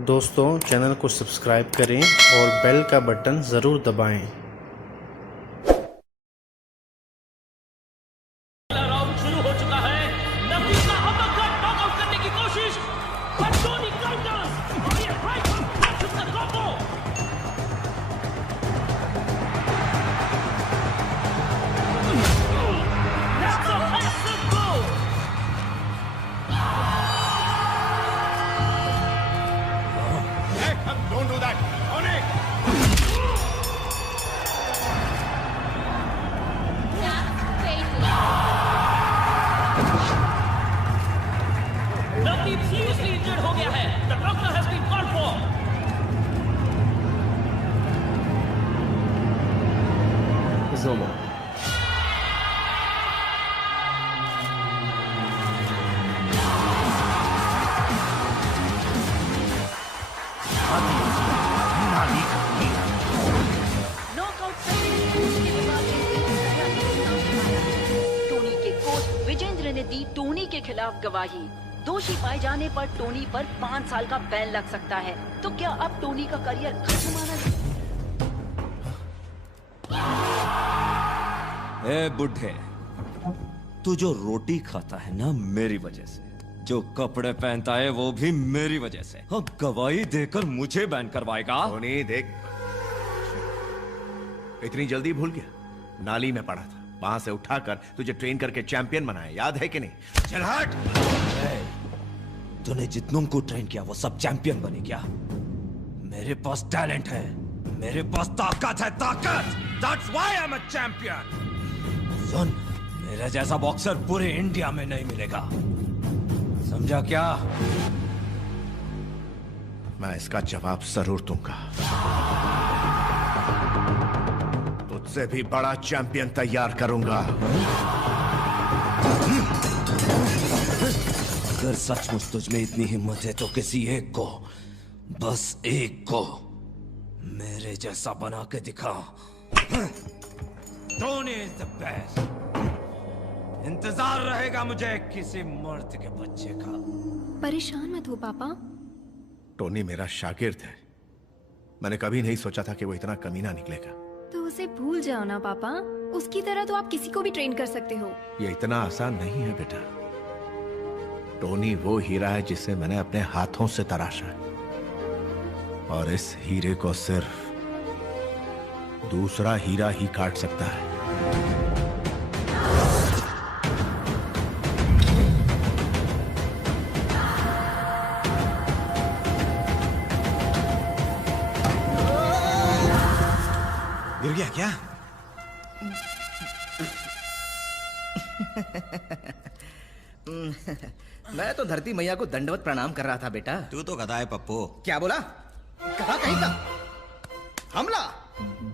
दोस्तों चैनल को सब्सक्राइब करें और बेल का बटन ज़रूर दबाएं। राउंड शुरू हो चुका है। नबी का अपरकट नॉकआउट करने की कोशिश, but Tony counters और ये right hand with the combo। That's a massive move। Hey, don't do that. Tony! Nabi seriously injured हो गया है। The doctor has been called for। Zomo। Knockout करने के बाद टोनी के कोच विजेंद्र ने दी टोनी के खिलाफ गवाही। दोषी पाए जाने पर टोनी पर 5 साल का बैन लग सकता है। तो क्या अब टोनी का करियर खत्म माना जाए? ए बुढ़े, तू जो रोटी खाता है ना मेरी वजह से, जो कपड़े पहनता है वो भी मेरी वजह से, अब गवाही देकर मुझे बैन करवाएगा। टोनी देख, इतनी जल्दी भूल गया? नाली में पड़ा था, वहां से उठाकर तुझे ट्रेन करके चैंपियन बनाया, याद है कि नहीं? चल हट। तूने जितनों को ट्रेन किया वो सब चैंपियन बने क्या? मेरे पास टैलेंट है, मेरे पास ताकत है, ताकत। That's why I'm a champion। सुन, मेरे जैसा बॉक्सर पूरे इंडिया में नहीं मिलेगा, समझा क्या? मैं इसका जवाब जरूर दूंगा। तुझसे भी बड़ा चैंपियन तैयार करूंगा। अगर सचमुच तुझ में इतनी हिम्मत है तो किसी एक को, बस एक को मेरे जैसा बना के दिखा। Tony is the best. इंतजार रहेगा मुझे किसी मर्द के बच्चे का। परेशान मत हो पापा। टोनी मेरा शागिर्द है, मैंने कभी नहीं सोचा था कि वो इतना कमीना निकलेगा। तो उसे भूल जाओ ना पापा, उसकी तरह तो आप किसी को भी ट्रेन कर सकते हो। ये इतना आसान नहीं है बेटा। टोनी वो हीरा है जिसे मैंने अपने हाथों से तराशा है, और इस हीरे को सिर्फ दूसरा हीरा ही काट सकता है। गिर गया क्या? मैं तो धरती मैया को दंडवत प्रणाम कर रहा था बेटा। तू तो गधा है पप्पू। क्या बोला? कहा कहीं का? हमला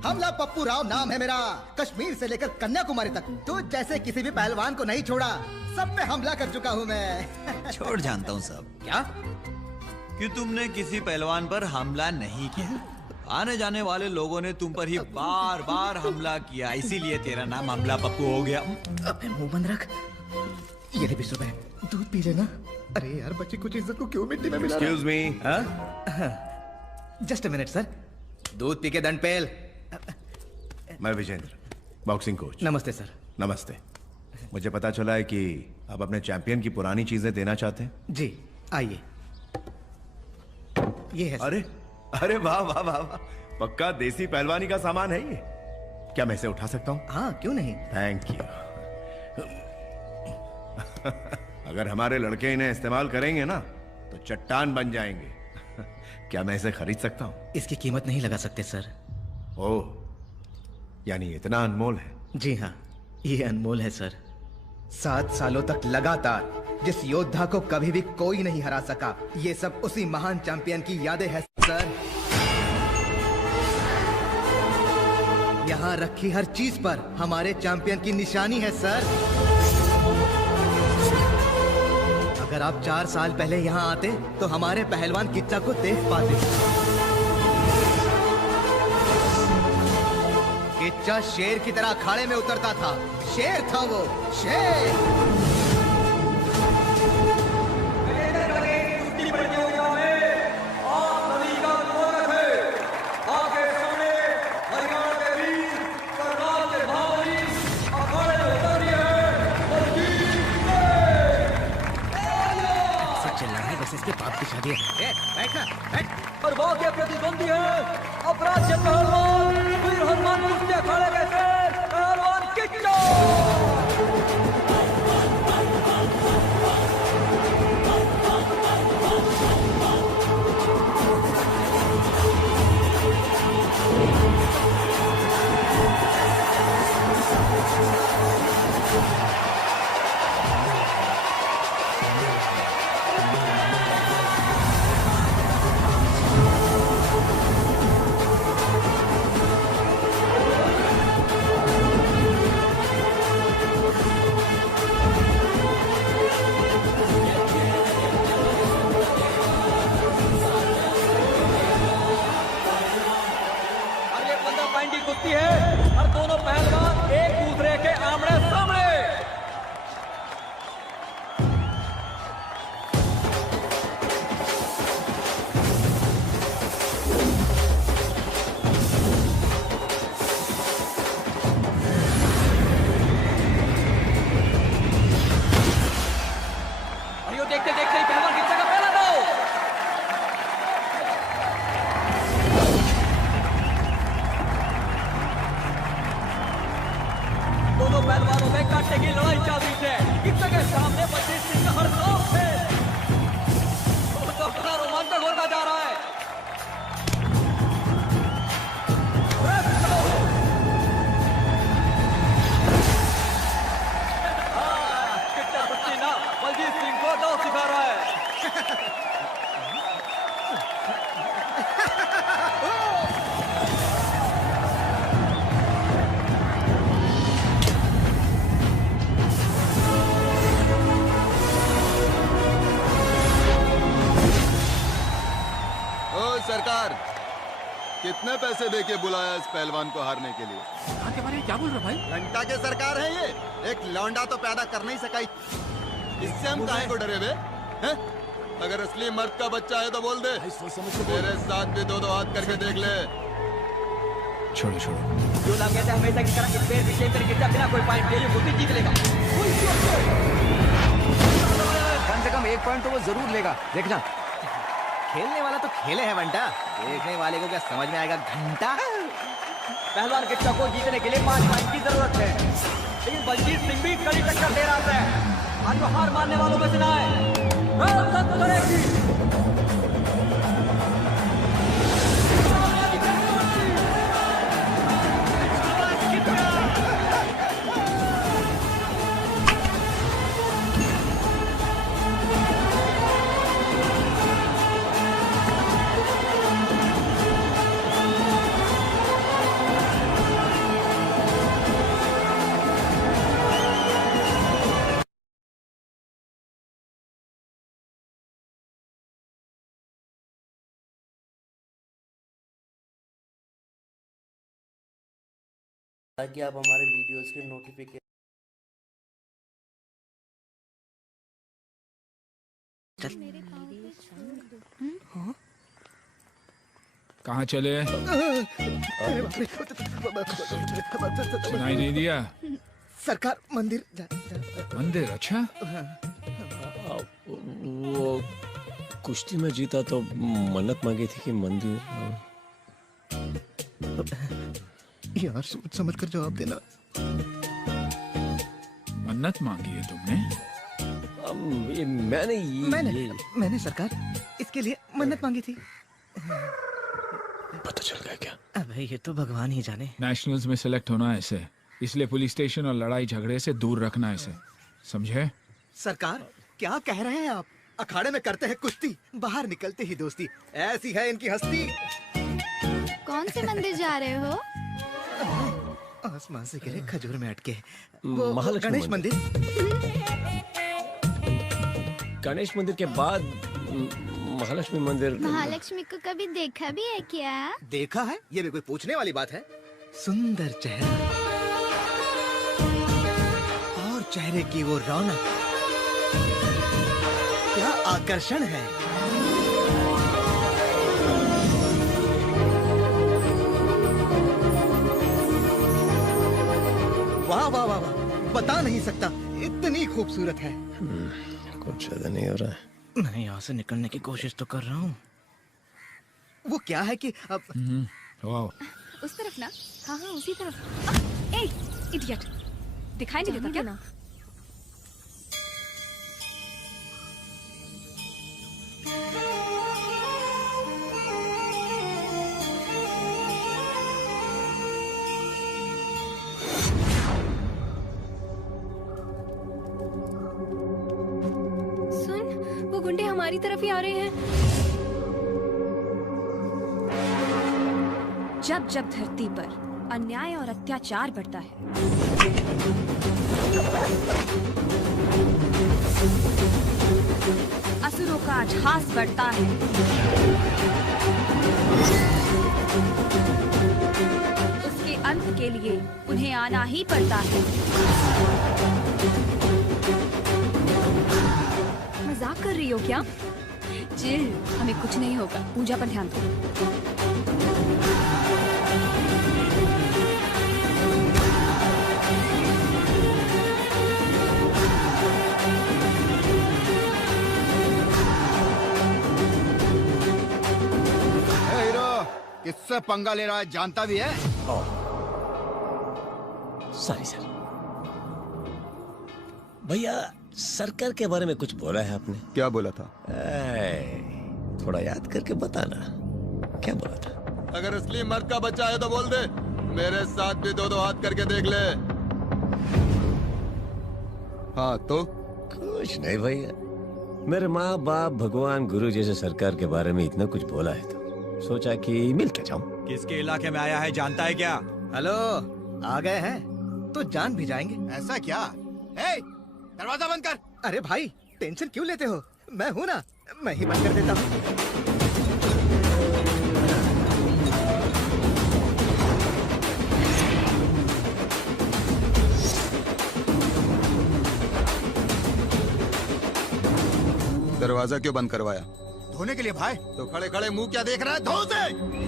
हमला पप्पू राव नाम है मेरा। कश्मीर से लेकर कन्याकुमारी तक तो जैसे किसी भी पहलवान को नहीं छोड़ा, सब पे हमला कर चुका हूँ मैं। छोड़, जानता हूँ सब। क्या? कि तुमने किसी पहलवान पर हमला नहीं किया, आने जाने वाले लोगों ने तुम पर ही बार बार हमला किया, इसीलिए तेरा नाम हमला पप्पू हो गया। अबे मुंह बंद रख। ये ले बिस्सू बहन, दूध पी लेना। अरे यार, बच्चे कुछ इज्जत को क्यों मिट्टी में मिला रहा? Excuse me. Just a minute sir, दूध पी के दंड पेल। मैं विजेंद्र, बॉक्सिंग कोच। नमस्ते सर। नमस्ते। मुझे पता चला है कि आप अपने चैंपियन की पुरानी चीजें देना चाहते हैं। जी आइए, ये है सर। अरे अरे वाह वाह वाह वाह, पक्का देसी पहलवानी का सामान है ये। क्या मैं इसे उठा सकता हूँ? हाँ, क्यों नहीं। Thank you. अगर हमारे लड़के इन्हें इस्तेमाल करेंगे ना तो चट्टान बन जाएंगे। क्या मैं इसे खरीद सकता हूँ? इसकी कीमत नहीं लगा सकते सर। ओह, यानी इतना अनमोल है? जी हाँ, ये अनमोल है सर। 7 सालों तक लगातार जिस योद्धा को कभी भी कोई नहीं हरा सका, ये सब उसी महान चैंपियन की यादें हैं सर। यहाँ रखी हर चीज पर हमारे चैंपियन की निशानी है सर। अगर आप 4 साल पहले यहाँ आते तो हमारे पहलवान किच्चा को देख पाते। किच्चा शेर की तरह अखाड़े में उतरता था। शेर था वो, शेर। के बाप की शादी है। बैठना बैठ। और वो के प्रतिद्वंदी है अपराध पहलवान वीर हनुमान कुश्ती अखाड़े के पहलवान किच्चो। अगले 15 पॉइंट की कुश्ती है और दोनों पहलवान एक दूसरे के आमने सामने। और यो देखते देखते ही पहलवान किच्चा का पहला दाव। दोनों पहलवानों में कांटे की लड़ाई चल रही है। किच्चा के सामने बलजीत सिंह का हर खौफ है। तो बड़ा रोमांचक होता जा रहा है। किच्चा कुश्ती ना बलजीत सिंह को दाव सिखा रहा है। ओ सरकार, कितने पैसे देके बुलाया इस पहलवान को हारने के लिए? के बारे में क्या बोल रहे भाई? घंटा के सरकार है ये। एक लौंडा तो पैदा कर नहीं सका, इससे हम काहे को डरे बे? हैं? अगर असली मर्द का बच्चा है तो बोल दे। मेरे साथ भी दो दो हाथ करके देख ले। छोड़ो छोड़ो। जो लोग कहते हैं हमेशा की तरह इस पेड़ पीछे तेरे कितना बिना कोई पॉइंट लिए खुद ही जीत लेगा। कम से कम एक पॉइंट तो वो जरूर लेगा, देखना। खेलने वाला तो खेले है बंटा, देखने वाले को क्या समझ में आएगा घंटा। पहलवान किच्चा को जीतने के लिए 5 पॉइंट की जरूरत है, लेकिन बलजीत सिंह भी कड़ी टक्कर दे रहा है। आज वो हार मानने वालों में से ना है। ताकि आप हमारे वीडियोस के नोटिफिकेशन कहाँ चले? सुनाई नहीं दिया? सरकार मंदिर मंदिर? अच्छा। वो कुश्ती में जीता तो मन्नत मांगी थी कि मंदिर। यार सोच समझ कर जवाब देना। मन्नत मांगी है तुमने? मैंने सरकार इसके लिए मन्नत मांगी थी। पता चल गया क्या? अबे ये तो भगवान ही जाने। नेशनल्स में सिलेक्ट होना है इसे, इसलिए पुलिस स्टेशन और लड़ाई झगड़े से दूर रखना है इसे, समझे? सरकार क्या कह रहे हैं आप? अखाड़े में करते हैं कुश्ती, बाहर निकलते ही दोस्ती, ऐसी है इनकी हस्ती। कौन से मंदिर जा रहे हो? आसमान से गिरे खजूर में अटके महालक्ष्मी गणेश मंदिर। गणेश मंदिर के बाद महालक्ष्मी मंदिर। महालक्ष्मी को कभी देखा भी है क्या? देखा है? ये भी कोई पूछने वाली बात है? सुंदर चेहरा और चेहरे की वो रौनक, क्या आकर्षण है। वाह वाह वाह वाह, बता नहीं सकता, इतनी खूबसूरत है। कुछ ज्यादा नहीं हो रहा है। मैं यहाँ से निकलने की कोशिश तो कर रहा हूँ। वो क्या है कि अब वाह, उस तरफ ना। हाँ हाँ उसी तरफ। ए इडियट, दिखाई नहीं देता क्या ना? सुन, वो गुंडे हमारी तरफ ही आ रहे हैं। जब जब धरती पर अन्याय और अत्याचार बढ़ता है, असुरों का अट्टहास बढ़ता है, उसके अंत के लिए उन्हें आना ही पड़ता है। मजाक कर रही हो क्या? चिल, हमें कुछ नहीं होगा। पूजा पर ध्यान दो। किससे पंगा ले रहा है जानता भी है? Sorry sir. भैया सरकार के बारे में कुछ बोला है आपने? क्या बोला था? थोड़ा याद करके बताना, क्या बोला था? अगर असली मर्द का बच्चा है तो बोल दे, मेरे साथ भी दो दो हाथ करके देख ले। हाँ तो? कुछ नहीं भैया, मेरे माँ बाप भगवान गुरु जैसे सरकार के बारे में इतना कुछ बोला है तो सोचा कि मिल के जाऊं। किसके इलाके में आया है जानता है क्या? हेलो, आ गए हैं तो जान भी जाएंगे। ऐसा क्या? ए, दरवाजा बंद कर। अरे भाई टेंशन क्यों लेते हो, मैं हूँ ना, मैं ही बंद कर देता हूँ। दरवाजा क्यों बंद करवाया? धोने के लिए भाई। तो खड़े खड़े मुंह क्या देख रहा है, धो से।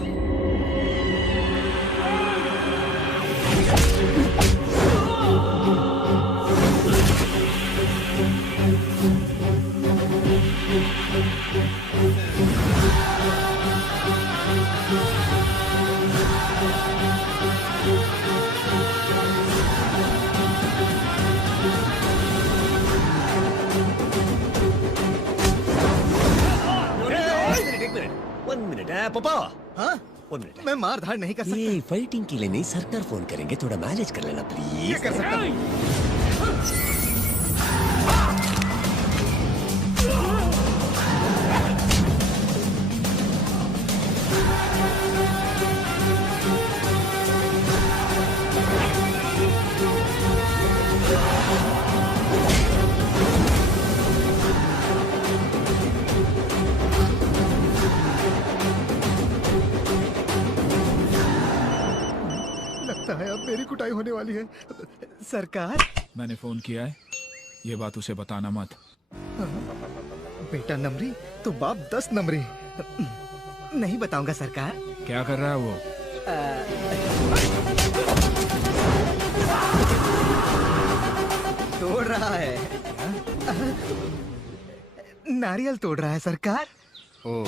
पापा। हाँ? 1 मिनट। मैं मार धाड़ नहीं कर सकता। ये फाइटिंग के लिए नहीं, सरकार फोन करेंगे, थोड़ा मैनेज कर लेना प्लीज। ये कर सकता हूँ। लगता है अब मेरी कुटाई होने वाली है। सरकार, मैंने फोन किया है, ये बात उसे बताना मत। बेटा नमरी तो बाप 10 नमरी। नहीं बताऊंगा सरकार। क्या कर रहा है वो? तोड़ रहा है, नारियल तोड़ रहा है सरकार। ओ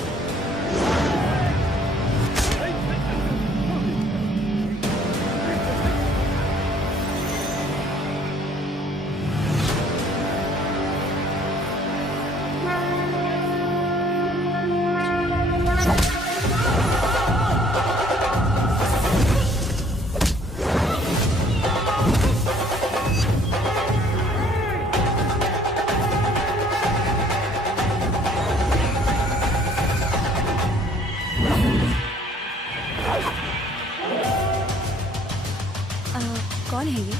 कौन है ये?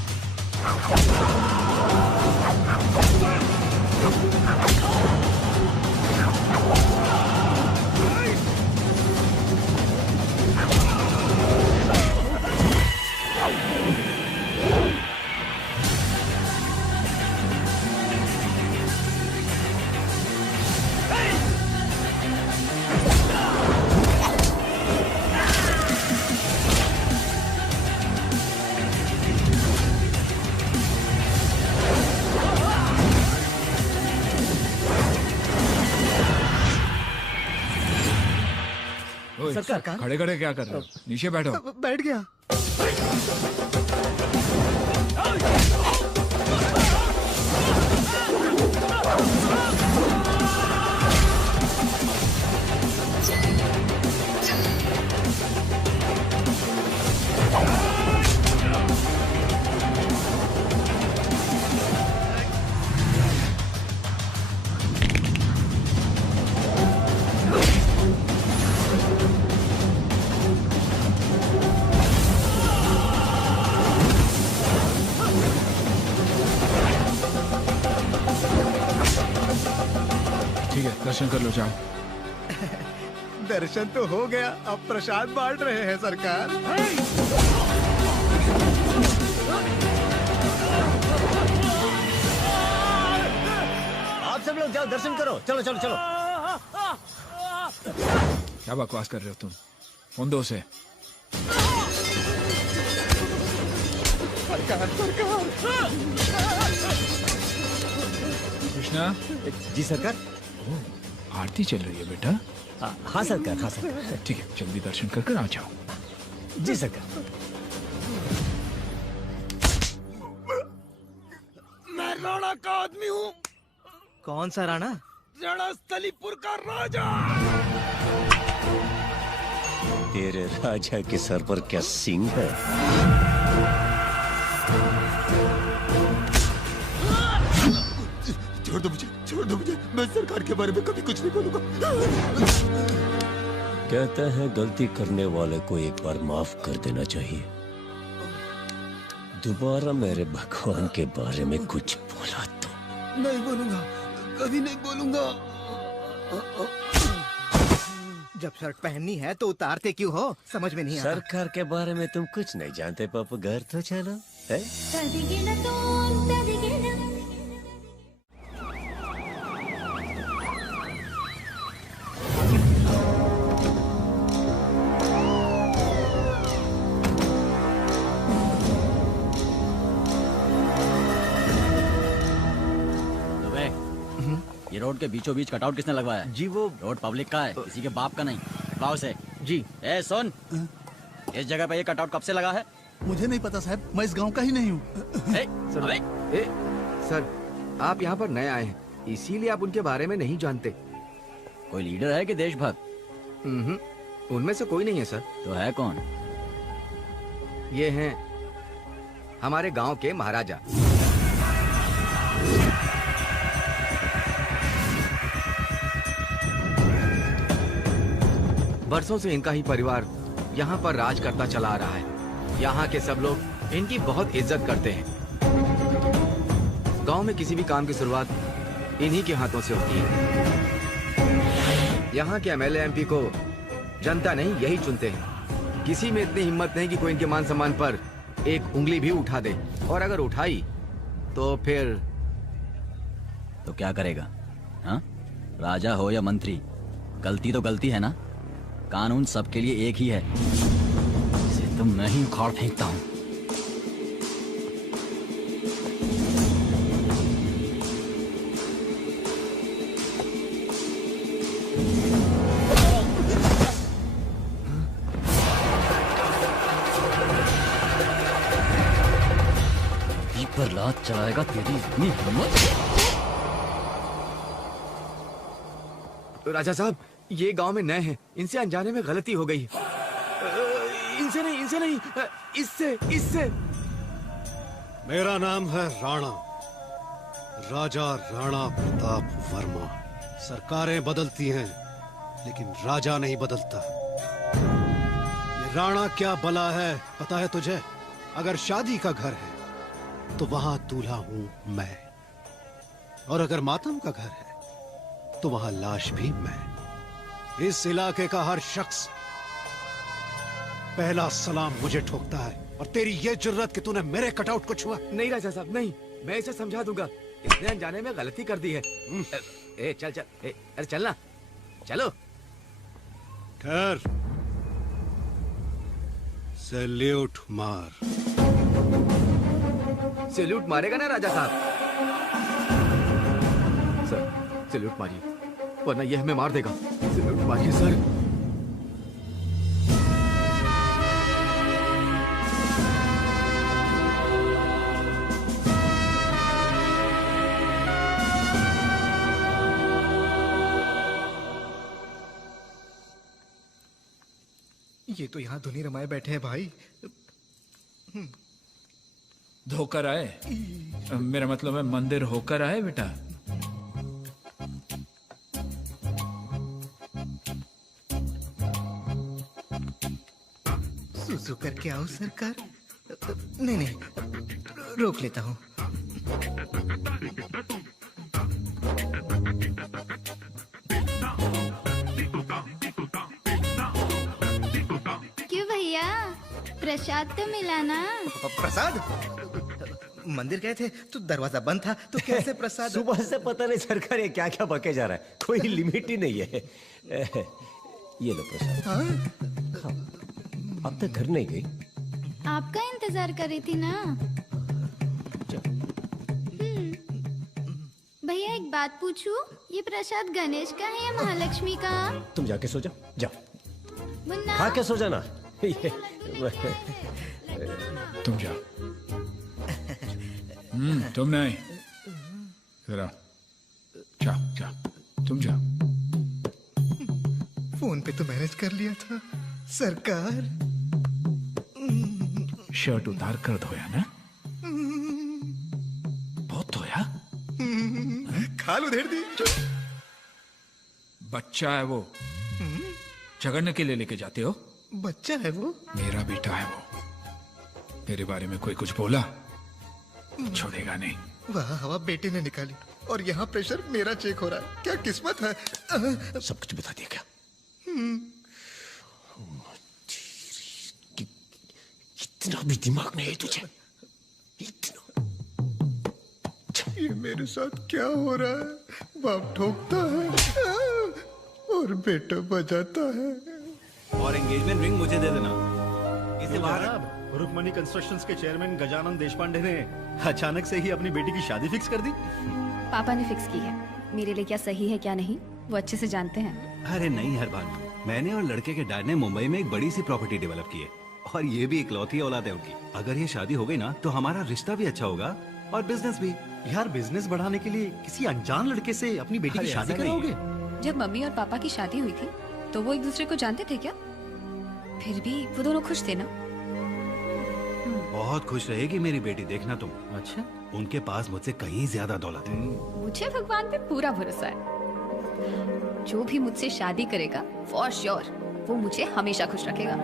ओए, सरकार। खड़े खड़े क्या कर रहे हो? नीचे बैठो। बैठ गया। ठीक है, दर्शन कर लो, जाओ। दर्शन तो हो गया, अब प्रसाद बांट रहे हैं सरकार। आप सब लोग जाओ दर्शन करो, चलो चलो चलो। क्या बकवास कर रहे हो तुम? फोन दो उसे। सरकार सरकार। कृष्णा, जी सरकार। आरती चल रही है बेटा। हाँ सरकार, हाँ सरकार। ठीक है, जल्दी दर्शन कर कर आ जाओ। जी सरकार। मैं राणा का आदमी हूँ, कौन सा राणा? रणस्थलीपुर का राजा। तेरे राजा के सर पर क्या सींग है? छोड़ दो मुझे, मैं सरकार के बारे में कभी कुछ नहीं बोलूंगा। कहते हैं गलती करने वाले को एक बार माफ कर देना चाहिए। दोबारा मेरे भगवान के बारे में कुछ बोला तो नहीं बोलूंगा, कभी नहीं बोलूंगा। जब शर्ट पहननी है तो उतारते क्यों हो? समझ में नहीं आता। सरकार के बारे में तुम कुछ नहीं जानते पापा, घर तो चलो। है? ये रोड के बीचों बीच कटआउट किसने लगवाया? जी वो रोड पब्लिक का है, किसी के बाप का नहीं। गाँव से। जी। ए सुन, इस जगह पे ये कटआउट कब से लगा है? मुझे नहीं पता साहब, मैं इस गांव का ही नहीं हूँ। सर, आप यहाँ पर नए आए हैं, इसीलिए आप उनके बारे में नहीं जानते। कोई लीडर है कि देशभक्त? उनमें से कोई नहीं है सर। तो है कौन? ये हैं हमारे गांव के महाराजा। बरसों से इनका ही परिवार यहाँ पर राज करता चला आ रहा है। यहाँ के सब लोग इनकी बहुत इज्जत करते हैं। गांव में किसी भी काम की शुरुआत इन्हीं के हाथों से होती है। यहाँ के एमएलए एमपी को जनता नहीं, यही चुनते हैं। किसी में इतनी हिम्मत नहीं कि कोई इनके मान सम्मान पर एक उंगली भी उठा दे, और अगर उठाई तो फिर तो क्या करेगा? हाँ, राजा हो या मंत्री, गलती तो गलती है ना। कानून सबके लिए एक ही है। इसे तो मैं ही उखाड़ फेंकता हूँ। पर लात चलाएगा तेरी इतनी हिम्मत? राजा साहब, ये गांव में नए हैं, इनसे अनजाने में गलती हो गई। इनसे नहीं, इससे। मेरा नाम है राणा, राजा राणा प्रताप वर्मा। सरकारें बदलती हैं, लेकिन राजा नहीं बदलता। ये राणा क्या बला है पता है तुझे? अगर शादी का घर है तो वहां दूल्हा हूं मैं, और अगर मातम का घर है तो वहां लाश भी मैं। इस इलाके का हर शख्स पहला सलाम मुझे ठोकता है, और तेरी ये जुर्रत कि तूने मेरे कटआउट को छुआ। नहीं राजा साहब, नहीं, मैं इसे समझा दूंगा। इसने अनजाने में गलती कर दी है। चल, अरे चलना, चलो। ठहर, सैल्यूट मार। सैल्यूट मारेगा ना राजा साहब? सर, सैल्यूट मारिए, वरना यह हमें मार देगा। सैल्यूट मारिए सर। ये तो यहाँ धुनी रमाए बैठे हैं भाई। धोकर आए? मेरा मतलब है मंदिर होकर आए बेटा। सुसु करके आओ सरकार। नहीं नहीं, रोक लेता हूँ। क्यों भैया, प्रसाद तो मिला ना? प्रसाद? मंदिर गए थे तो दरवाजा बंद था, तो कैसे प्रसाद? सुबह से पता नहीं सरकार ये क्या क्या बके जा रहा है, कोई लिमिट ही नहीं है। ये लो प्रसाद। अब तक घर नहीं गई? आपका इंतजार कर रही थी ना। भैया एक बात पूछूं, ये प्रसाद गणेश का है या महालक्ष्मी का? तुम जाके सो जाओ, जाओ मुन्ना खा के सो जाना। तुम जाओ। तुम नहीं, जरा जाओ जाओ, तुम जाओ। फोन पे तो मैनेज कर लिया था सरकार। शर्ट उतार कर धोया ना? बहुत धोया? खाल उधेड़ दी। बच्चा है वो, झगड़ने के लिए लेके जाते हो? बच्चा है वो? मेरा बेटा है वो। मेरे बारे में कोई कुछ बोला छोड़ेगा नहीं। वाह हवा बेटे ने निकाली, और यहाँ प्रेशर मेरा चेक हो रहा है। क्या किस्मत है। सब कुछ बता दिया क्या? इतना भी दिमाग नहीं है तुझे? इतना। ये मेरे साथ क्या हो रहा है? बाप ठोकता है और बेटा बजाता है। और एंगेजमेंट रिंग मुझे दे देना। इसे बाहर। रुकमणी कंस्ट्रक्शंस के चेयरमैन गजानन देशपांडे ने अचानक से ही अपनी बेटी की शादी फिक्स कर दी। पापा ने फिक्स की है। मेरे लिए क्या सही है क्या नहीं वो अच्छे से जानते हैं। अरे नहीं हरबान, मैंने और लड़के के डैड ने मुंबई में एक बड़ी सी प्रॉपर्टी डेवलप की है, और ये भी इकलौती औलाद है उनकी। अगर ये शादी हो गई ना तो हमारा रिश्ता भी अच्छा होगा और बिजनेस भी। यार बिजनेस बढ़ाने के लिए किसी अनजान लड़के से अपनी बेटी की शादी कराओगे? जब मम्मी और पापा की शादी हुई थी तो वो एक दूसरे को जानते थे क्या? फिर भी वो दोनों खुश थे ना। बहुत खुश रहेगी मेरी बेटी, देखना तुम। अच्छा, उनके पास मुझसे कहीं ज्यादा दौलत है। मुझे भगवान पे पूरा भरोसा है। जो भी मुझसे शादी करेगा फॉर श्योर वो मुझे हमेशा खुश रखेगा।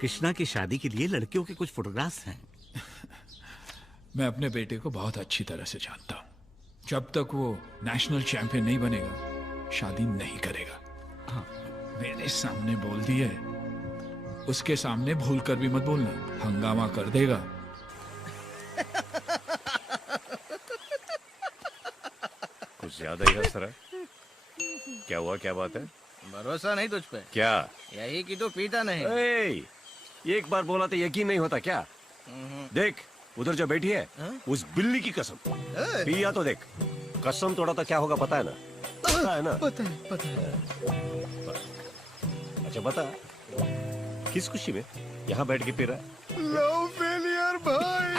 कृष्णा की शादी के लिए लड़कियों के कुछ फोटोग्राफ्स हैं। मैं अपने बेटे को बहुत अच्छी तरह से जानता हूँ। जब तक वो नेशनल चैंपियन नहीं बनेगा शादी नहीं करेगा। हाँ, मेरे सामने बोल दिए, उसके सामने भूल कर भी मत बोलना, हंगामा कर देगा। कुछ ज्यादा ही हंस रहा है। क्या हुआ, क्या बात है? भरोसा नहीं तुझ पे। क्या? यही कि तो पीता नहीं। एक बार बोला तो यकीन नहीं होता क्या? देख उधर जो बैठी है उस बिल्ली की कसम, पिया तो देख, कसम तोड़ा तो क्या होगा पता है ना? पता है ना? पता है। अच्छा बता, किस खुशी में यहाँ बैठ के पी रहा है? लव फेलियर भाई।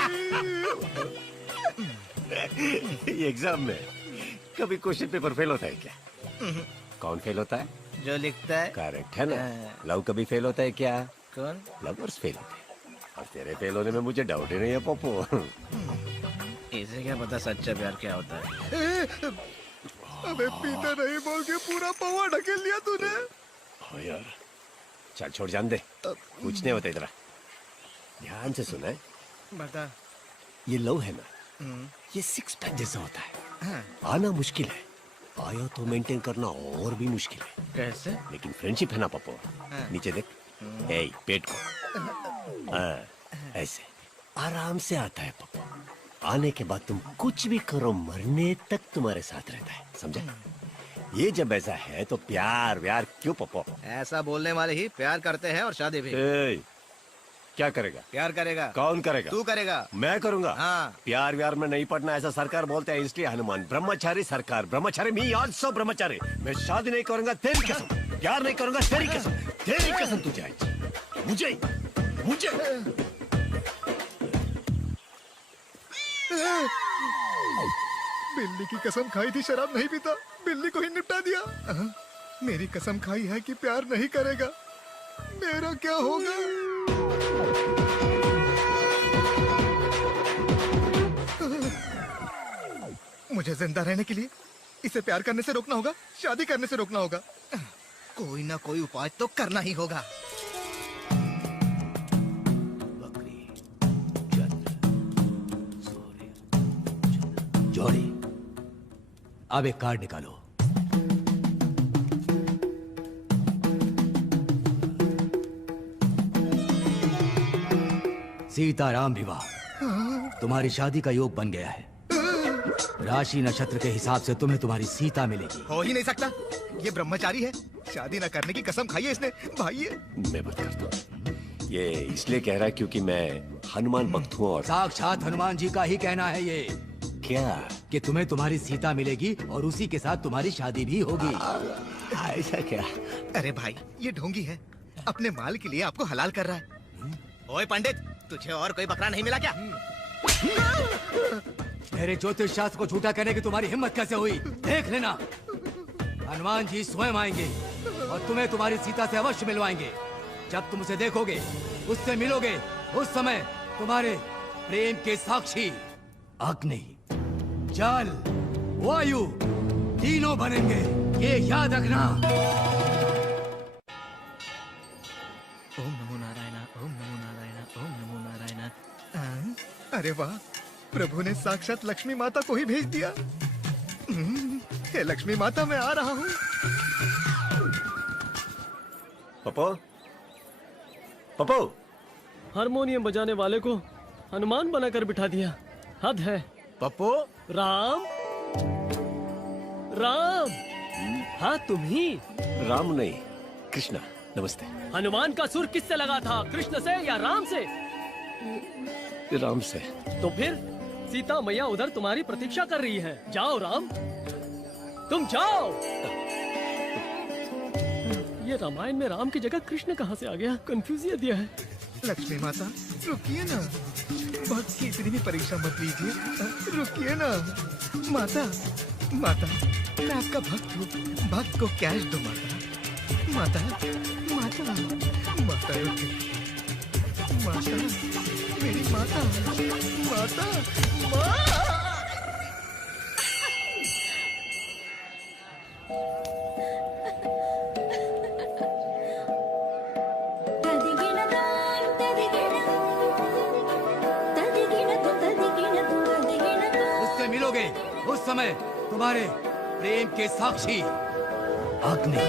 एग्जाम में कभी क्वेश्चन पेपर फेल होता है क्या? कौन फेल होता है? जो लिखता है। करेक्ट है ना? लव कभी फेल होता है क्या? कौन? लवर्स फेल होते हैं। और तेरे फेल होने में मुझे डाउट ही नहीं है पप्पू। इसे क्या पता सच्चा प्यार क्या होता है। अबे पीता नहीं बोल के पूरा पौवा ढकेल लिया तूने। हाँ यार, चल छोड़, जान दे, कुछ नहीं होता। इधर ध्यान से सुना है, बता। ये लव है ना, ये सिक्स पैक जैसा होता है। आना मुश्किल है, आया तो मेंटेन करना और भी मुश्किल है। कैसे? लेकिन फ्रेंडशिप है ना पप्पू, नीचे देख, पेट को, ऐसे आराम से आता है पप्पू। आने के बाद तुम कुछ भी करो, मरने तक तुम्हारे साथ रहता है, समझा? ये जब ऐसा है तो प्यार व्यार क्यों पप्पू? ऐसा बोलने वाले ही प्यार करते हैं और शादी भी। क्या करेगा? प्यार करेगा। कौन करेगा? तू करेगा। मैं करूंगा। हाँ। प्यार व्यार में नहीं पड़ना ऐसा सरकार बोलते हैं, इसलिए हनुमान ब्रह्मचारी सरकार, ब्रह्मचारी मी आल्सो ब्रह्मचारी। मैं शादी नहीं करूंगा तेरी कसम, प्यार नहीं करूंगा तेरी कसम, तेरी कसम तुझे मुझे मुझे बिल्ली की कसम खाई थी शराब नहीं पीता, बिल्ली को ही निपटा दिया। मेरी कसम खाई है कि प्यार नहीं करेगा, मेरा क्या होगा? मुझे जिंदा रहने के लिए इसे प्यार करने से रोकना होगा, शादी करने से रोकना होगा। कोई ना कोई उपाय तो करना ही होगा। जोड़ी, अब एक कार्ड निकालो। सीताराम विवाह, तुम्हारी शादी का योग बन गया है। राशि नक्षत्र के हिसाब से तुम्हें तुम्हारी सीता मिलेगी। हो ही नहीं सकता, ये ब्रह्मचारी है, शादी न करने की कसम खाई है इसने। भाई मैं बात करता हूँ, ये इसलिए कह रहा है क्योंकि मैं हनुमान भक्त हूँ और साक्षात हनुमान जी का ही कहना है ये। क्या? कि तुम्हें तुम्हारी सीता मिलेगी और उसी के साथ तुम्हारी शादी भी होगी। ऐसा क्या? अरे भाई, ये ढोंगी है, अपने माल के लिए आपको हलाल कर रहा है। ओए पंडित, तुझे और कोई बकरा नहीं मिला क्या? मेरे ज्योतिष शास्त्र को झूठा करने की तुम्हारी हिम्मत कैसे हुई? देख लेना, हनुमान जी स्वयं आएंगे और तुम्हें तुम्हारी सीता से अवश्य मिलवाएंगे। जब तुम उसे देखोगे, उससे मिलोगे, उस समय तुम्हारे प्रेम के साक्षी अग्नि, जल, वायु तीनों बनेंगे, ये याद रखना। ओम नमो नारायण, ओम नमो नारायण, ओम नमो नारायण। अरे वाह, प्रभु ने साक्षात लक्ष्मी माता को ही भेज दिया। हे लक्ष्मी माता, मैं आ रहा हूँ। पप्पू, पप्पू, हारमोनियम बजाने वाले को हनुमान बनाकर बिठा दिया, हद है। पप्पू, राम, राम, हाँ तुम ही। राम नहीं, कृष्णा, नमस्ते। हनुमान का सुर किससे लगा था, कृष्ण से या राम से? राम से। तो फिर सीता मैया उधर तुम्हारी प्रतीक्षा कर रही है। जाओ राम, तुम जाओ। ये रामायण में राम की जगह कृष्ण कहाँ से आ गया? कंफ्यूजियत दिया है। लक्ष्मी माता, रुकिए ना, भक्त की इतनी भी परीक्षा मत लीजिए, रुकिए ना। माता, माता, मैं आपका भक्त हूँ, भक्त को कैश दो माता। माता, माता, माता रुकिए, माता, मेरी माता, माता, माँ। उससे मिलोगे, उस समय तुम्हारे प्रेम के साक्षी अग्नि,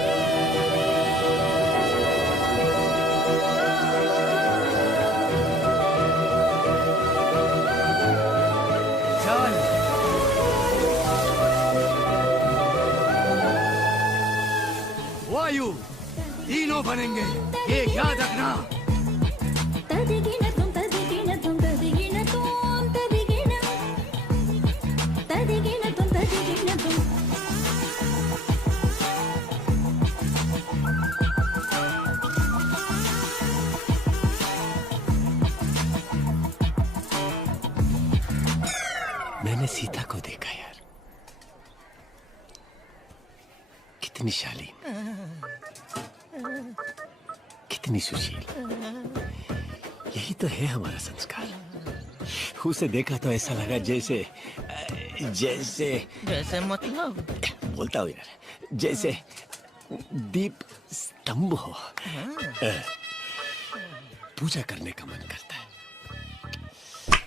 जल, वायु तीनों बनेंगे, ये याद रखना। मैंने सीता को देखा यार, कितनी शालीन, कितनी सुशील। यही तो है हमारा संस्कार। उसे देखा तो ऐसा लगा जैसे जैसे जैसे मतलब बोलता हूँ यार, जैसे दीप स्तंभ हो। पूजा करने का मन करता है।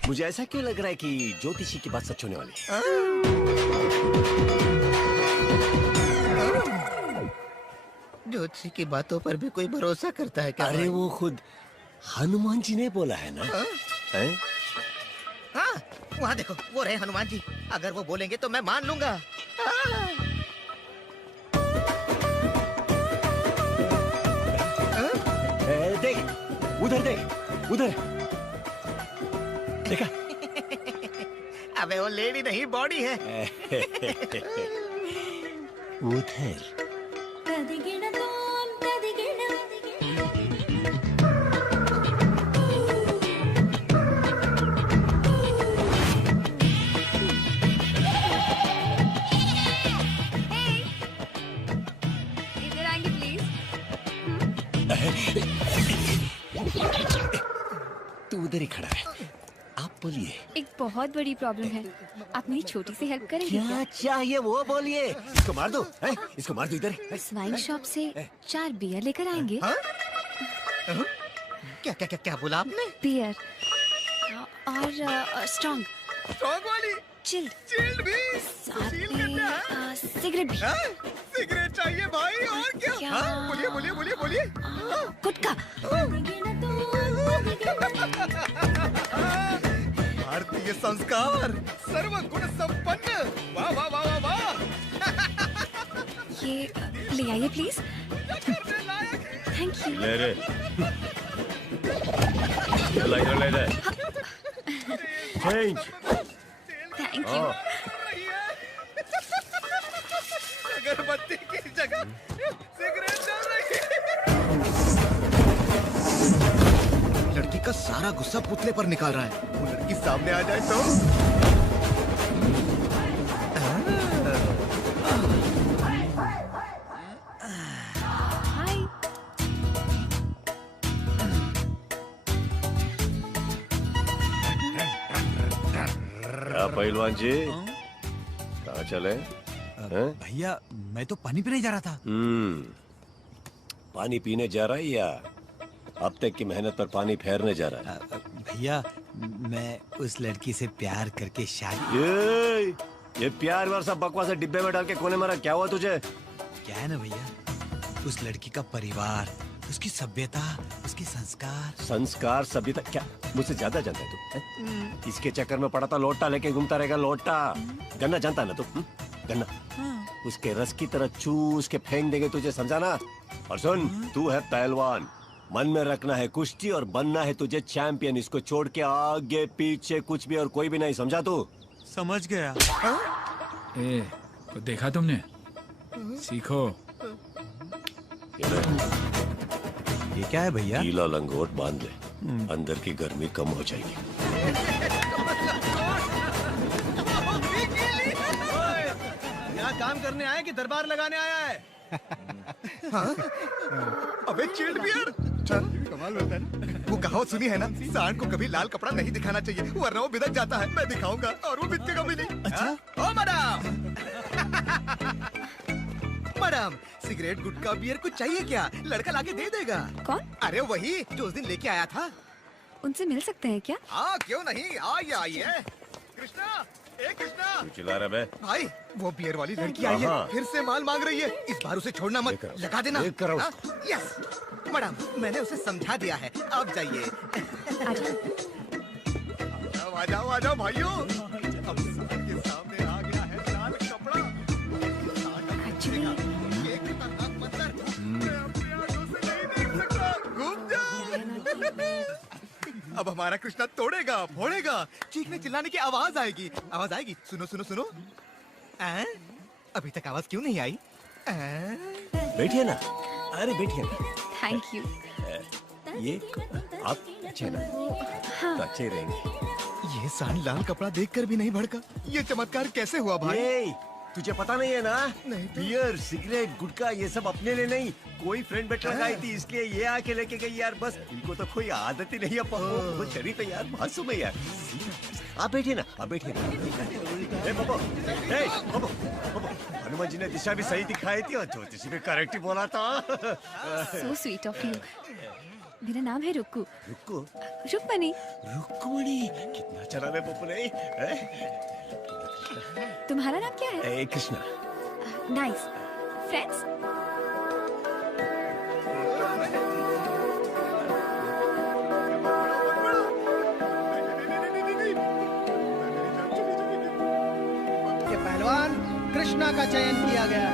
मुझे ऐसा क्यों लग रहा है कि ज्योतिषी की बात सच होने वाली है? ज्योतिषी की बातों पर भी कोई भरोसा करता है क्या? अरे वो खुद हनुमान जी ने बोला है ना। हैं? हाँ, वहाँ देखो, वो रहे हनुमान जी। अगर वो बोलेंगे तो मैं मान लूंगा। देख, उधर देख, उधर देखा? अबे वो लेडी नहीं, बॉडी है। उधर तू उधर ही खड़ा है। आप बोलिए। एक बहुत बड़ी प्रॉब्लम है, आप मेरी छोटी सी हेल्प करेंगे क्या चाहिए वो बोलिए। इसको मार दो, हैं? इसको मार दो इधर। स्वाइन शॉप से 4 बियर लेकर आएंगे। क्या क्या क्या क्या बोला आपने? बियर और स्ट्रॉन्ग वाली चिल्ड भी साथ में सिगरेट भी। सिगरेट चाहिए भाई और क्या? बोलिए बोलिए बोलिए बोलिए। गुटखा। भारतीय संस्कार, सर्वगुण संपन्न। वाह वाह वाह वाह वाह। ये ले आइए प्लीज। Thank you. ले रे। ले ले। चेंज। Thank you. अगरबत्ती की जगह सिगरेट जल रही है। लड़की का सारा गुस्सा पुतले पर निकाल रहा है। वो लड़की सामने आ जाए तो हाय। क्या पहलवान जी, कहाँ चले? भैया मैं तो पानी पीने जा रहा था। पानी पीने जा रहा है या अब तक की मेहनत पर पानी फेरने जा रहा है? भैया मैं उस लड़की से प्यार करके शादी। ये प्यार वार सब बकवास डिब्बे में डाल के कोने मारा, क्या हुआ तुझे? क्या है ना भैया, उस लड़की का परिवार, उसकी सभ्यता, उसके संस्कार। संस्कार सभ्यता क्या मुझसे ज्यादा जानता है तू? इसके चक्कर में पड़ा था, लोटा लेके घूमता रहेगा। लोटा गन्ना जानता है ना तू? गन्ना उसके रस की तरह चूस के फेंक देंगे तुझे, समझा ना? और सुन, तू है पहलवान, मन में रखना है कुश्ती और बनना है तुझे चैंपियन। इसको छोड़ के आगे पीछे कुछ भी और कोई भी नहीं, समझा तू? समझ गया। देखा तुमने? सीखो। ये क्या है भैया? गीला लंगोट बांध ले, अंदर की गर्मी कम हो जाएगी। यहाँ काम करने आया कि दरबार लगाने आया है? अबे चिल्ड बियर। कमाल होता है ना। वो कहावत सुनी है ना, सांड को कभी लाल कपड़ा नहीं दिखाना चाहिए वरना वो बिदक जाता है। मैं दिखाऊंगा और वो बिदकेगा भी नहीं। अच्छा? ओ मैडम। मैडम, सिगरेट गुटखा बियर कुछ चाहिए क्या? लड़का लाके दे देगा। कौन? अरे वही जो उस दिन लेके आया था। उनसे मिल सकते हैं क्या? हाँ क्यों नहीं, आइए आइए। कृष्णा, ए कृष्णा। तू चिल्ला रहा है? भाई वो बियर वाली लड़की आई है, फिर से माल मांग रही है। इस बार उसे छोड़ना मत, लगा देना। यस मैडम, मैंने उसे समझा दिया है, आप जाइए। आ जाओ आ जाओ भाइयों, अब सबके सामने आ गया है लाल कपड़ा। एक खतरनाक मंजर मैं अपनी आंखों से नहीं देख सकता। घूम जाओ। अब हमारा कृष्णा तोड़ेगा, फोड़ेगा, चीखने चिल्लाने की आवाज आएगी। आवाज आएगी, सुनो सुनो सुनो। अभी तक आवाज क्यों नहीं आई? बैठिए ना, अरे बैठिए ना। Thank you. ये आप अच्छे ना? हाँ। तो अच्छे रहेंगे। ये सांड लाल कपड़ा देखकर भी नहीं भड़का। ये चमत्कार कैसे हुआ भाई? तुझे पता नहीं है ना? नहीं तो? बियर, सिगरेट, गुटखा ये सब अपने लिए नहीं, कोई फ्रेंड बैठ लगाई थी, इसलिए ये आके लेके गई यार। बस इनको तो कोई आदत ही नहीं है। बहुत शरीफ है यार, मासूम है यार। आप बैठिए ना, आप बैठिए ना। बाबू, हनुमान जी ने दिशा भी सही दिखाई थी और ज्योतिषी भी करेक्ट ही बोला था। So sweet of you. मेरा नाम है रुक्कू। रुक्कू? रुक्मणी। रुक्मणी, कितना चला है पप्पू ने। तुम्हारा नाम क्या है? कृष्णा। नाइस। फ्रेंड्स? ये पहलवान कृष्णा का चयन किया गया।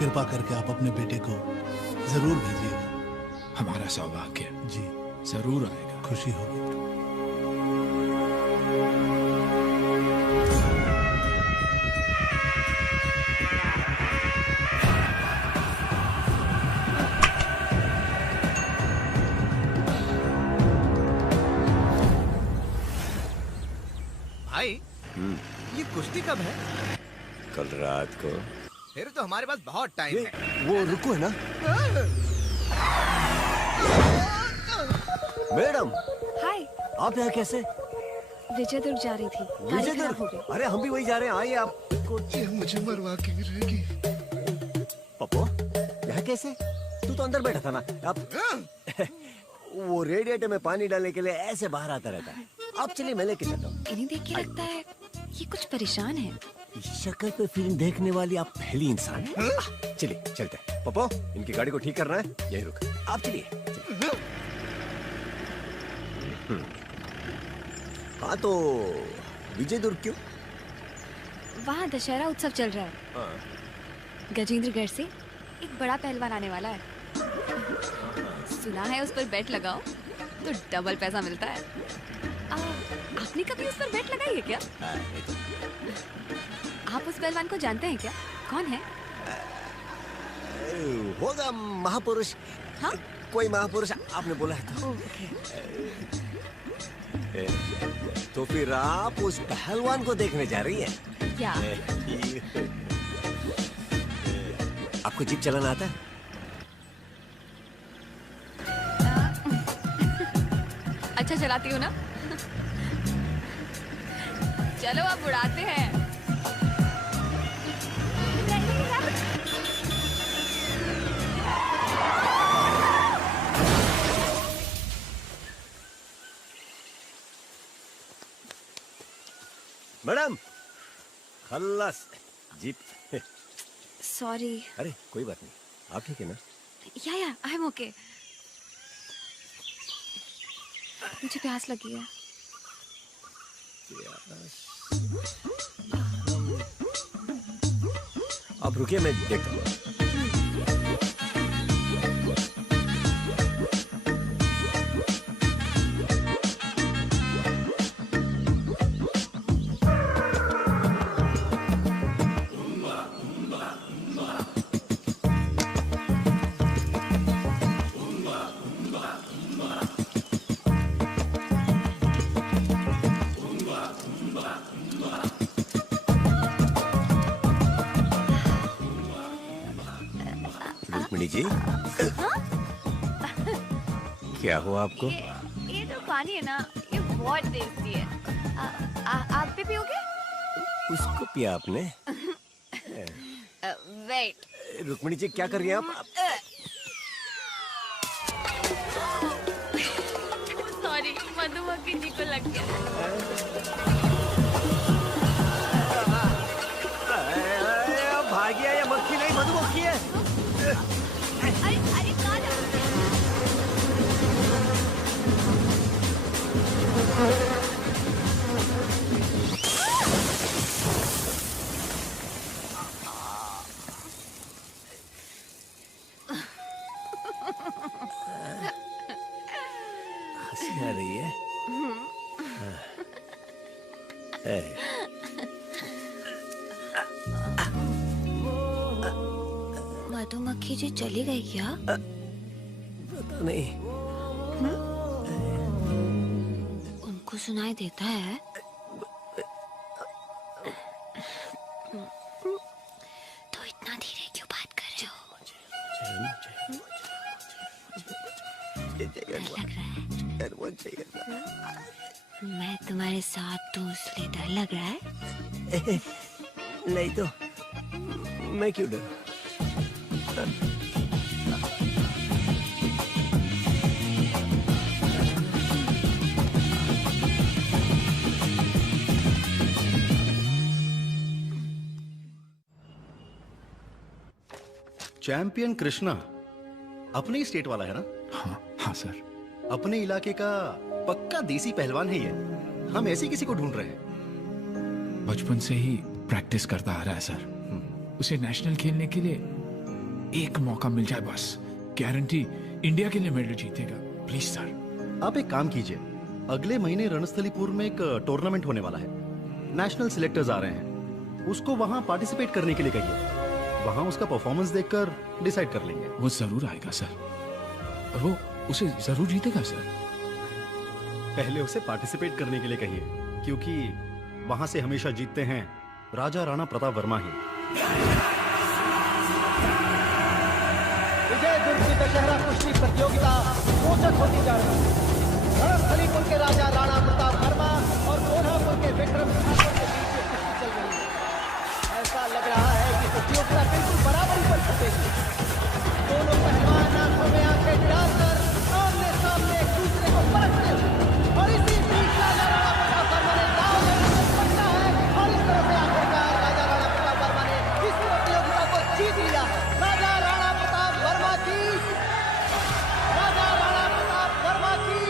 कृपा करके आप अपने बेटे को जरूर भेजिएगा। हमारा सौभाग्य जी जरूर आएगा। खुशी होगी। भाई ये कुश्ती कब है? कल रात को। फिर तो हमारे पास बहुत टाइम है। वो रुको है ना? मैडम हाय। आप यहाँ कैसे? विजय दुर्ग जा रही थी, गाड़ी विजय खराब हो दुर्ग? गई। अरे हम भी वही जा रहे हैं, आइए आप। ये मुझे मरवा के गिरेगी। पप्पू यहाँ कैसे? तू तो अंदर बैठा था ना। आप वो रेडिएटर में पानी डालने के लिए ऐसे बाहर आता रहता है। आप चलिए, मैं लेके चलता हूँ। इन्हें देख के लगता है ये कुछ परेशान है। शक्ल पे फिल्म देखने वाली आप पहली इंसान हैं। चलिए चलते हैं। पप्पू इनकी गाड़ी को ठीक करना है, यही रुक। आप चलिए। हाँ तो विजय दुर्ग क्यों? वहाँ दशहरा उत्सव चल रहा है। गजेंद्रगढ़ से एक बड़ा पहलवान आने वाला है। सुना है उस पर बेट लगाओ तो डबल पैसा मिलता है। आपने कभी उस पर बेट लगाई है क्या? आप उस पहलवान को जानते हैं क्या? कौन है? होगा महापुरुष। हाँ? कोई महापुरुष आपने बोला है तो। तो फिर आप उस पहलवान को देखने जा रही हैं? क्या? आपको जीप चलाना आता है? अच्छा चलाती हूँ ना? चलो अब उड़ाते हैं। मैडम खल्लास जीप। सॉरी। अरे कोई बात नहीं, आप ठीक है ना? या आई एम ओके। मुझे प्यास लगी है। आप रुकिए, मैं देखता हूँ। रुक्मिणी जी, क्या हुआ आपको? ये जो पानी है ना, ये बहुत टेस्टी है। आप भी पियोगे? उसको पिया आपने? वेट। रुक्मिणी जी क्या कर रही हैं आप? सॉरी, मधुमक्खी जी को लग गया। भागिया, ये मक्खी नहीं मधुमक्खी है। अरे अरे कहाँ जा रहे हैं? हंसी आ रही है। मधुमक्खी जी चली गई क्या? पता नहीं। उनको सुनाई देता है? तो इतना धीरे क्यों बात कर रहे हो? डर लग रहा है? मैं तुम्हारे साथ हूँ इसलिए डर लग रहा है? नहीं तो मैं क्यों डरूं? चैंपियन कृष्णा अपने ही स्टेट वाला है ना? हाँ सर। अपने इलाके का पक्का देसी पहलवान है ये। हम ऐसे किसी को ढूंढ रहे हैं। बचपन से ही प्रैक्टिस करता आ रहा है सर। उसे नेशनल खेलने के लिए एक मौका मिल जाए बस, गारंटी इंडिया के लिए मेडल जीतेगा। Please sir. आप एक काम कीजिए, अगले महीने रणस्थलीपुर में एक टूर्नामेंट होने वाला है। नेशनल सिलेक्टर्स आ रहे हैं, उसको वहां पार्टिसिपेट करने के लिए कहिए। वहां उसका परफॉर्मेंस देखकर डिसाइड कर लेंगे। वो जरूर आएगा सर, और वो उसे जरूर जीतेगा सर। पहले उसे पार्टिसिपेट करने के लिए कहिए, क्योंकि वहां से हमेशा जीतते हैं राजा राणा प्रताप वर्मा ही। विजय दुर्ग की दशहरा कुश्ती प्रतियोगिता रोचक होती जा रही है। रणस्थलीपुर के राजा राणा प्रताप वर्मा और कोल्हापुर के विक्रम ठाकुर के बीच ये कुश्ती चल रही है। ऐसा लग रहा है कि प्रतियोगिता बिल्कुल बराबरी पर छपेगी। दोनों पहलवान आंखों में आंखें डालकर आमने सामने एक दूसरे को परखते हैं और इसी बीच राजा राणा प्रताप वर्मा ने दांव में पड़ता है और इस तरह से आखिरकार राजा राणा प्रताप वर्मा ने इस प्रतियोगिता को जीत लिया है। राजा राणा प्रताप वर्मा की, राजा राणा प्रताप वर्मा की।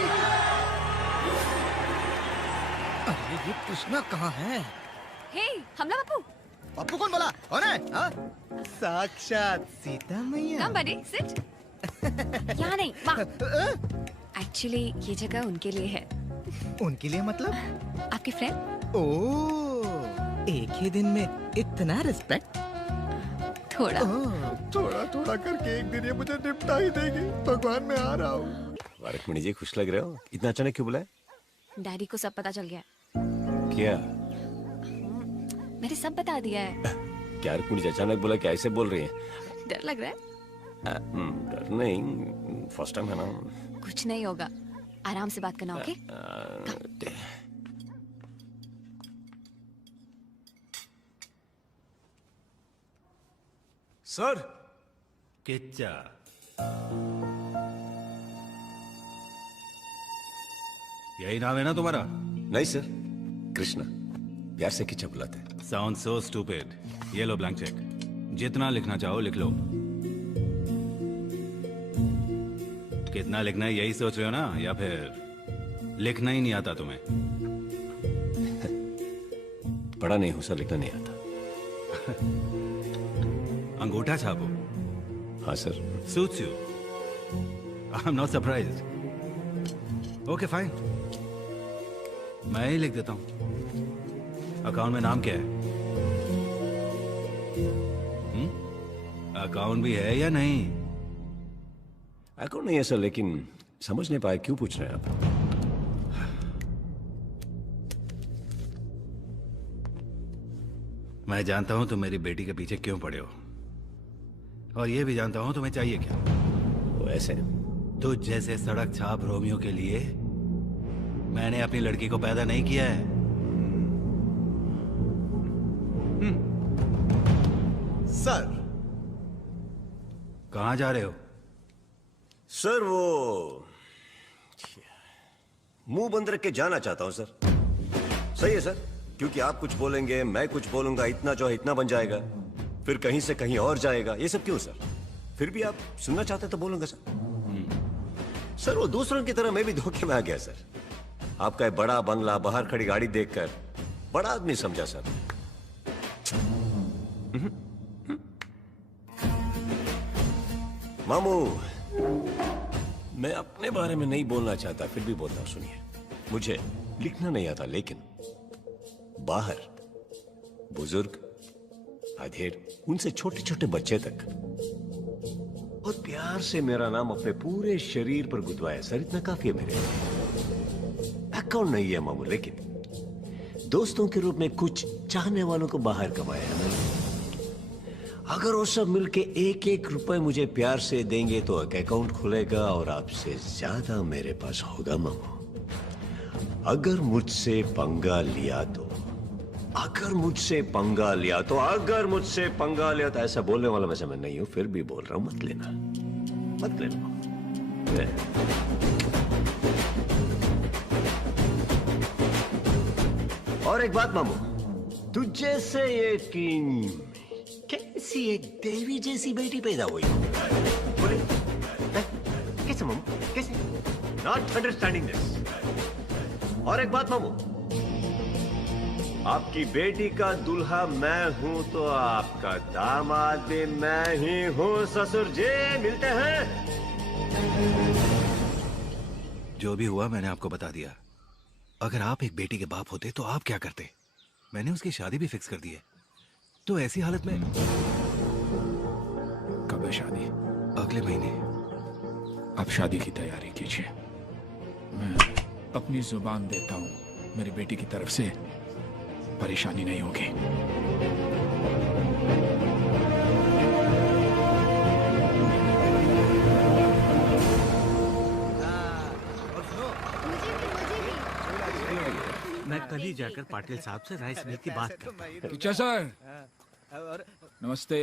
अरे ये कृष्णा कहाँ है? हे हमला पप्पू। पप्पू कौन बोला? कौन है? हाँ? साक्षात सीता मैया। कम बने, सिट। यहाँ नहीं, वहाँ। एक्चुअली ये जगह उनके लिए है। उनके लिए मतलब? आपके फ्रेंड। ओह, एक ही दिन में इतना रिस्पेक्ट? थोड़ा थोड़ा थोड़ा करके एक दिन ये मुझे निपटा ही देगी। भगवान मैं आ रहा हूँ। रुक्मिणी जी खुश लग रहे हो, इतना अचानक क्यों बुलाया? डैडी को सब पता चल गया। क्या? मैंने सब बता दिया है। क्या रुक्मिणी जी अचानक बोला, क्या ऐसे बोल रही है? डर लग रहा है? डर नहीं, फर्स्ट टाइम है ना। कुछ नहीं होगा, आराम से बात करना। ओके? सर किच्चा, यही नाम है ना तुम्हारा? नहीं सर, कृष्णा, प्यार से किच्चा बुलाते हैं। Sound so stupid. ये लो ब्लैंक चेक, जितना लिखना चाहो लिख लो। कितना लिखना है यही सोच रहे हो ना, या फिर लिखना ही नहीं आता तुम्हें? पढ़ा नहीं हूं सर, लिखना नहीं आता। अंगूठा छापो। हाँ sir. Suits you. I am not surprised. Okay fine, मैं ही लिख देता हूं। अकाउंट में नाम क्या है? अकाउंट भी है या नहीं? अकाउंट नहीं है सर, लेकिन समझ नहीं पाया क्यों पूछ रहे हैं आप? मैं जानता हूं तुम मेरी बेटी के पीछे क्यों पड़े हो, और ये भी जानता हूं तुम्हें चाहिए क्या। वो ऐसे तुझ जैसे सड़क छाप रोमियो के लिए मैंने अपनी लड़की को पैदा नहीं किया है। सर। कहां जा रहे हो? सर वो मुंह बंद रख के जाना चाहता हूं सर। सही है सर, क्योंकि आप कुछ बोलेंगे, मैं कुछ बोलूंगा, इतना जो है इतना बन जाएगा, फिर कहीं से कहीं और जाएगा। ये सब क्यों सर? फिर भी आप सुनना चाहते तो बोलूंगा सर। सर वो दूसरों की तरह मैं भी धोखे में आ गया सर। आपका एक बड़ा बंगला, बाहर खड़ी गाड़ी देखकर बड़ा आदमी समझा सर। मामू, मैं अपने बारे में नहीं बोलना चाहता, फिर भी बोलता हूं। सुनिए, मुझे लिखना नहीं आता, लेकिन बाहर बुजुर्ग, अधेड़, उनसे छोटे छोटे बच्चे तक और प्यार से मेरा नाम अपने पूरे शरीर पर गुदवाया सर। इतना काफी है मेरे लिए। अकाउंट नहीं है मामू, लेकिन दोस्तों के रूप में कुछ चाहने वालों को बाहर कमाया है मैंने। अगर वो सब मिलके एक एक रुपए मुझे प्यार से देंगे तो एक अकाउंट खुलेगा और आपसे ज्यादा मेरे पास होगा मामू। अगर मुझसे पंगा लिया तो, अगर मुझसे पंगा लिया तो, अगर मुझसे पंगा लिया तो, ऐसा बोलने वाला वैसे मैं नहीं हूं, फिर भी बोल रहा हूं, मत लेना, मत लेना। और एक बात मामू, तुझे से एक कैसी एक देवी जैसी बेटी पैदा हुई? बोले कैसे मामू, कैसे? Not understanding this. और एक बात मामू, आपकी बेटी का दूल्हा मैं हूं तो आपका दामाद भी मैं ही हूं ससुर जी। मिलते हैं। जो भी हुआ मैंने आपको बता दिया। अगर आप एक बेटी के बाप होते तो आप क्या करते? मैंने उसकी शादी भी फिक्स कर दी है। तो ऐसी हालत में कब है शादी? अगले महीने। आप शादी की तैयारी कीजिए। मैं अपनी जुबान देता हूं, मेरी बेटी की तरफ से परेशानी नहीं होगी। और सुनो, मुझे कल ही जाकर पाटिल साहब से राइस मिल की बात कर। टीचर सर, नमस्ते।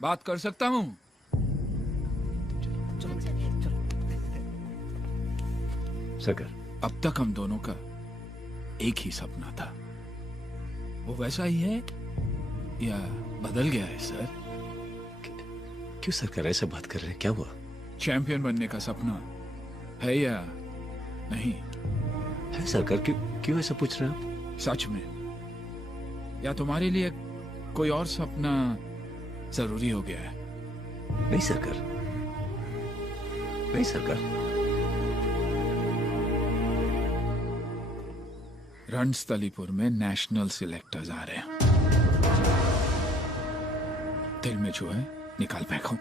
बात कर सकता हूँ? सकर, अब तक हम दोनों का एक ही सपना था, वो वैसा ही है या बदल गया है सर? क्यों सरकार ऐसे बात कर रहे हैं? क्या हुआ? चैंपियन बनने का सपना है या नहीं? है सरकार, क्यों ऐसा पूछ रहे हैं आप? सच में, या तुम्हारे लिए कोई और सपना जरूरी हो गया है? नहीं सरकार, नहीं सरकार। रणस्थलीपुर में नेशनल सिलेक्टर्स आ रहे हैं। दिल में जो है निकाल फेंको,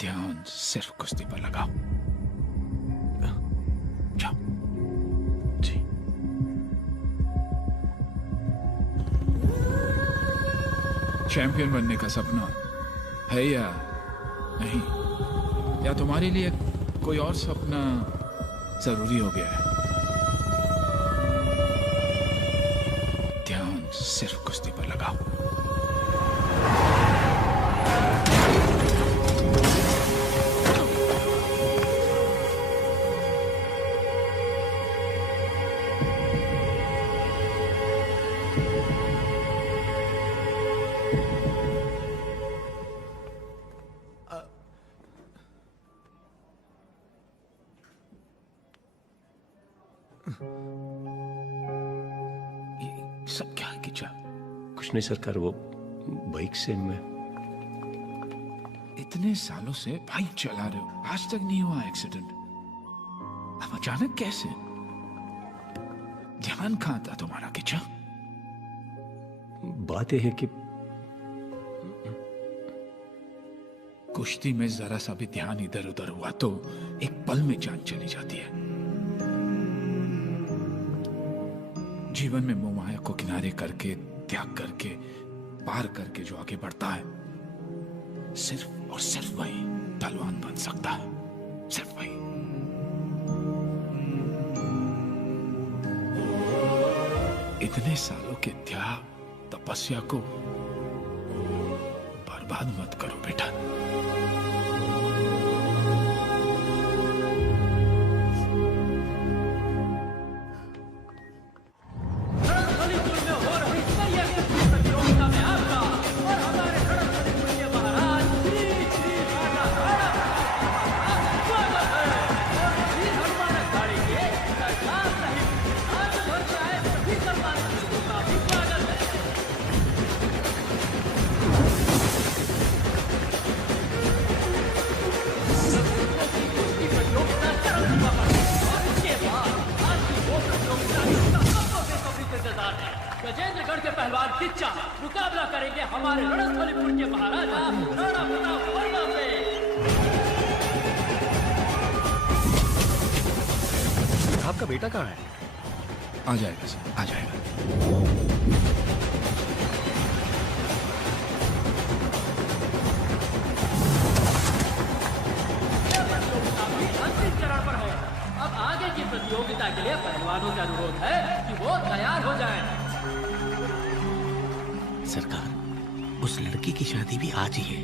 ध्यान सिर्फ कुश्ती पर लगाओ। जाओ। जी। चैंपियन बनने का सपना है या नहीं? या तुम्हारे लिए कोई और सपना जरूरी हो गया है? ध्यान सिर्फ कुश्ती पर लगाओ। सब क्या है किचा? कुछ नहीं सरकार, वो बाइक से मैं इतने सालों से बाइक चला रहे हो, आज तक नहीं हुआ एक्सीडेंट, अब अचानक कैसे? ध्यान कहाँ था तुम्हारा किचा? बात यह है कि कुश्ती में जरा सा भी ध्यान इधर उधर हुआ तो एक पल में जान चली जाती है। जीवन में मोह माया को किनारे करके, त्याग करके, पार करके जो आगे बढ़ता है, सिर्फ और सिर्फ वही पहलवान बन सकता है, सिर्फ वही। इतने सालों के त्याग, तपस्या को बर्बाद मत करो बेटा। गजेंद्रगढ़ के पहलवान किच्चा मुकाबला करेंगे हमारे रणस्थलीपुर के महाराजा राणा प्रताप वर्मा से। आपका बेटा कहाँ है? आ जाएगा सर, आ जाएगा। अंतिम चरण पर है। अब आगे की प्रतियोगिता के लिए पहलवानों का अनुरोध है कि वो तैयार हो जाएं। सरकार, उस लड़की की शादी भी आज ही है।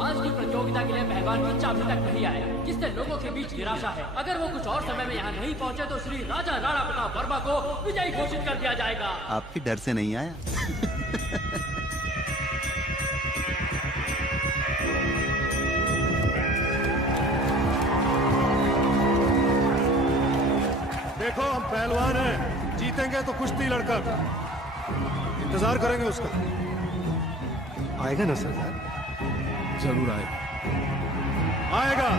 आज की प्रतियोगिता के लिए पहलवान किच्चा अभी तक नहीं आया, जिससे लोगों के बीच निराशा है। अगर वो कुछ और समय में यहाँ नहीं पहुँचे तो श्री राजा राणा प्रताप वर्मा को विजयी घोषित कर दिया जाएगा। आपके डर से नहीं आया? देखो, हम पहलवान हैं, जीतेंगे तो कुश्ती लड़कर। इंतजार करेंगे उसका। आएगा ना सरदार? जरूर आएगा। आएगा।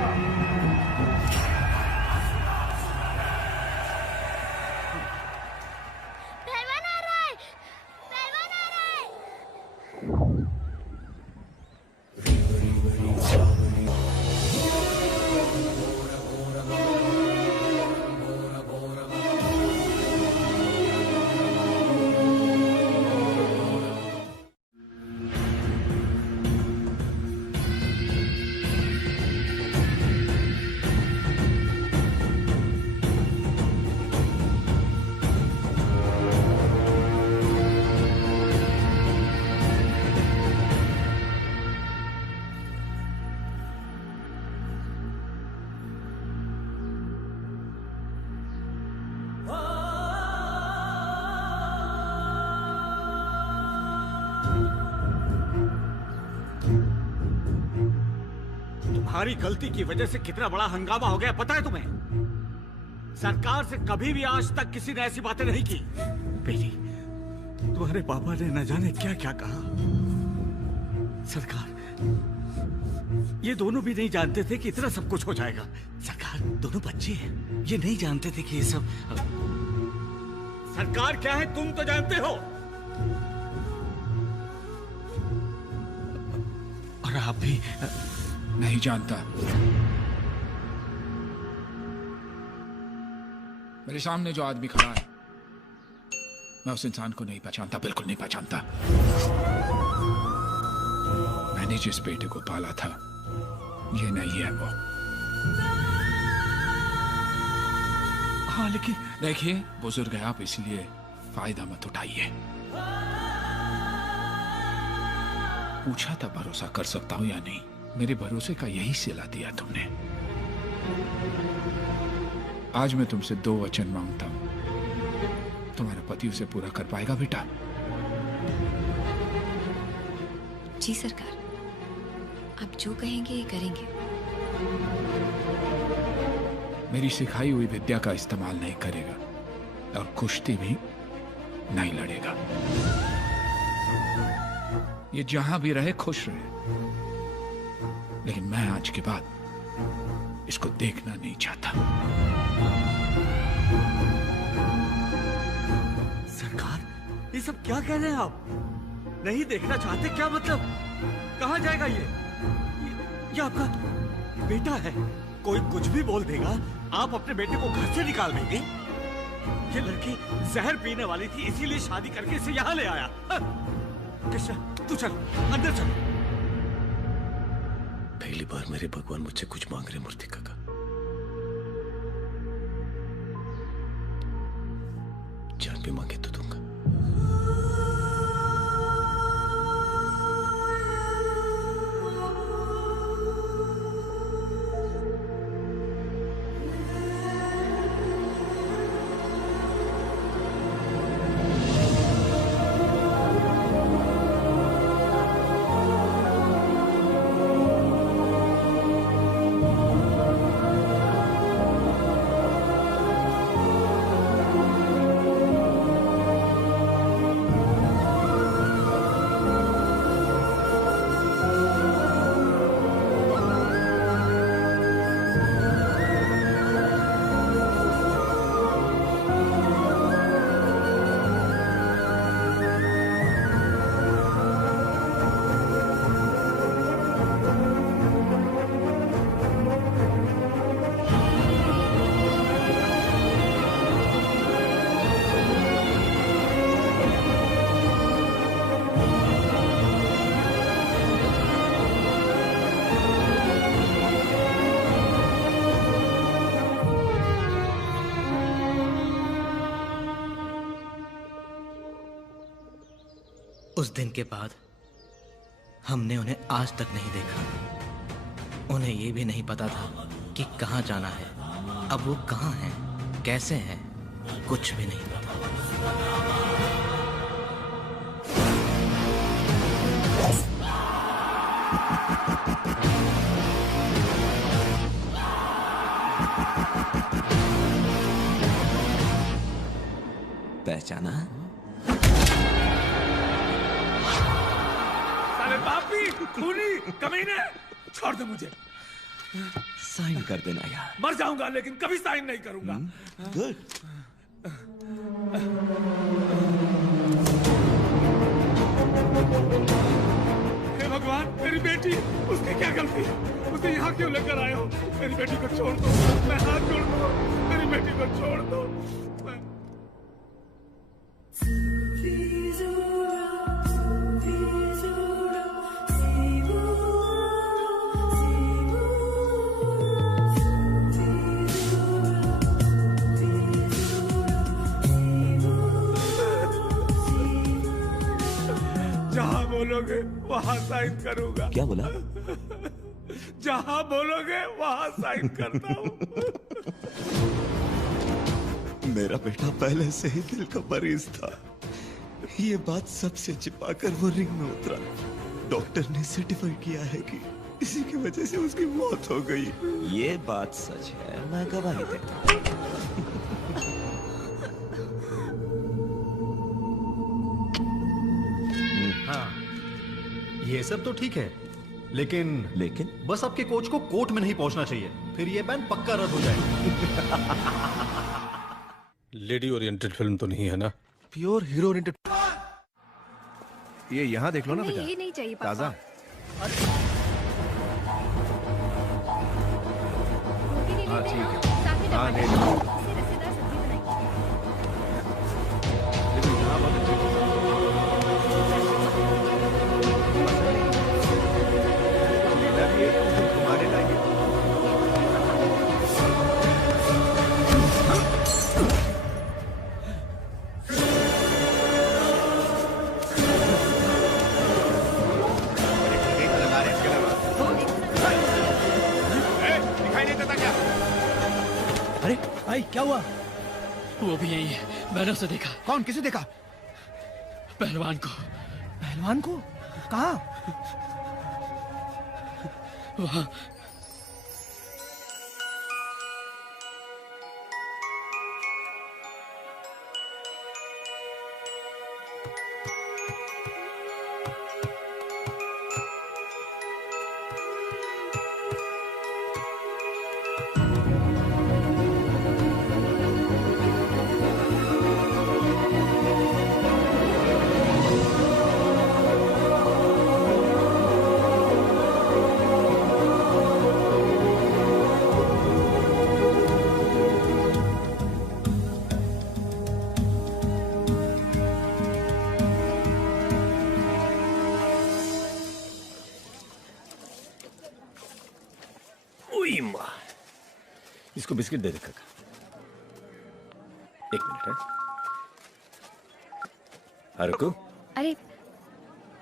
तुम्हारी गलती की वजह से कितना बड़ा हंगामा हो गया पता है तुम्हें? सरकार से कभी भी आज तक किसी ने ऐसी बातें नहीं की। बेटी, तुम्हारे पापा ने न जाने क्या क्या कहा। सरकार, ये दोनों भी नहीं जानते थे कि इतना सब कुछ हो जाएगा। सरकार, दोनों बच्चे हैं, ये नहीं जानते थे कि ये सब। सरकार क्या है तुम तो जानते हो, और आप भी नहीं जानता। मेरे सामने जो आदमी खड़ा है, मैं उस इंसान को नहीं पहचानता, बिल्कुल नहीं पहचानता। मैंने जिस बेटे को पाला था, ये नहीं है वो। हाँ, लेकिन देखिए, बुजुर्ग है आप, इसलिए फायदा मत उठाइए। पूछा था भरोसा कर सकता हूं या नहीं, मेरे भरोसे का यही सिला दिया तुमने। आज मैं तुमसे 2 वचन मांगता हूं, तुम्हारा पति उसे पूरा कर पाएगा बेटा? जी सरकार, आप जो कहेंगे ये करेंगे। मेरी सिखाई हुई विद्या का इस्तेमाल नहीं करेगा और कुश्ती भी नहीं लड़ेगा। ये जहां भी रहे खुश रहे, लेकिन मैं आज के बाद इसको देखना नहीं चाहता। सरकार, ये सब क्या कह रहे हैं आप? नहीं देखना चाहते क्या मतलब? कहां जाएगा ये आपका बेटा है, कोई कुछ भी बोल देगा, आप अपने बेटे को घर से निकाल देंगे? ये लड़की जहर पीने वाली थी, इसीलिए शादी करके इसे यहाँ ले आया। कृष्णा, तू चल अंदर चल। पहली बार मेरे भगवान मुझसे कुछ मांग रहे मूर्ति काका। जान भी मांगे तो दूंगा। उस दिन के बाद हमने उन्हें आज तक नहीं देखा। उन्हें ये भी नहीं पता था कि कहाँ जाना है। अब वो कहाँ हैं, कैसे हैं, कुछ भी नहीं पता। पहचाना? पापी, खूनी, कमीने, छोड़ दे मुझे। साइन कर देना यार। मर जाऊंगा लेकिन कभी साइन नहीं करूंगा। गुड। हे भगवान, मेरी बेटी, उसकी क्या गलती है? उसे यहाँ क्यों लेकर आए हो? मेरी बेटी को छोड़ दो, मैं हाथ जोड़ दूंगा। मेरी बेटी को छोड़ दो। जहाँ बोलोगे वहाँ साइन करूंगा। क्या बोला? जहाँ बोलोगे वहाँ साइन करता हूँ। मेरा बेटा पहले से ही दिल का मरीज था। ये बात सबसे छिपाकर वो रिंग में उतरा। डॉक्टर ने सर्टिफाई किया है कि किसी की वजह से उसकी मौत हो गई। ये बात सच है, मैं गवाही देता हूँ। हाँ, ये सब तो ठीक है, लेकिन बस आपके कोच को कोर्ट में नहीं पहुंचना चाहिए, फिर ये बैन पक्का रद्द हो जाएगा। लेडी ओरिएंटेड फिल्म तो नहीं है ना? Pure hero oriented. ये यहाँ देख लो ना नहीं, बेटा, ये नहीं चाहिए पापा। ताजा। हाँ ठीक है, हाँ ले लो। लेकिन यहाँ बहुत अच्छी मेरा भी एक तुम्हारे लायक। दिखाई नहीं देता क्या? अरे भाई क्या हुआ? वो भी यही है, मैंने उसे देखा। कौन? किसे देखा? पहलवान को। पहलवान को? कहाँ? वहाँ। ओई माँ, इसको बिस्किट दे दे काका। एक मिनट है। हारुको, अरे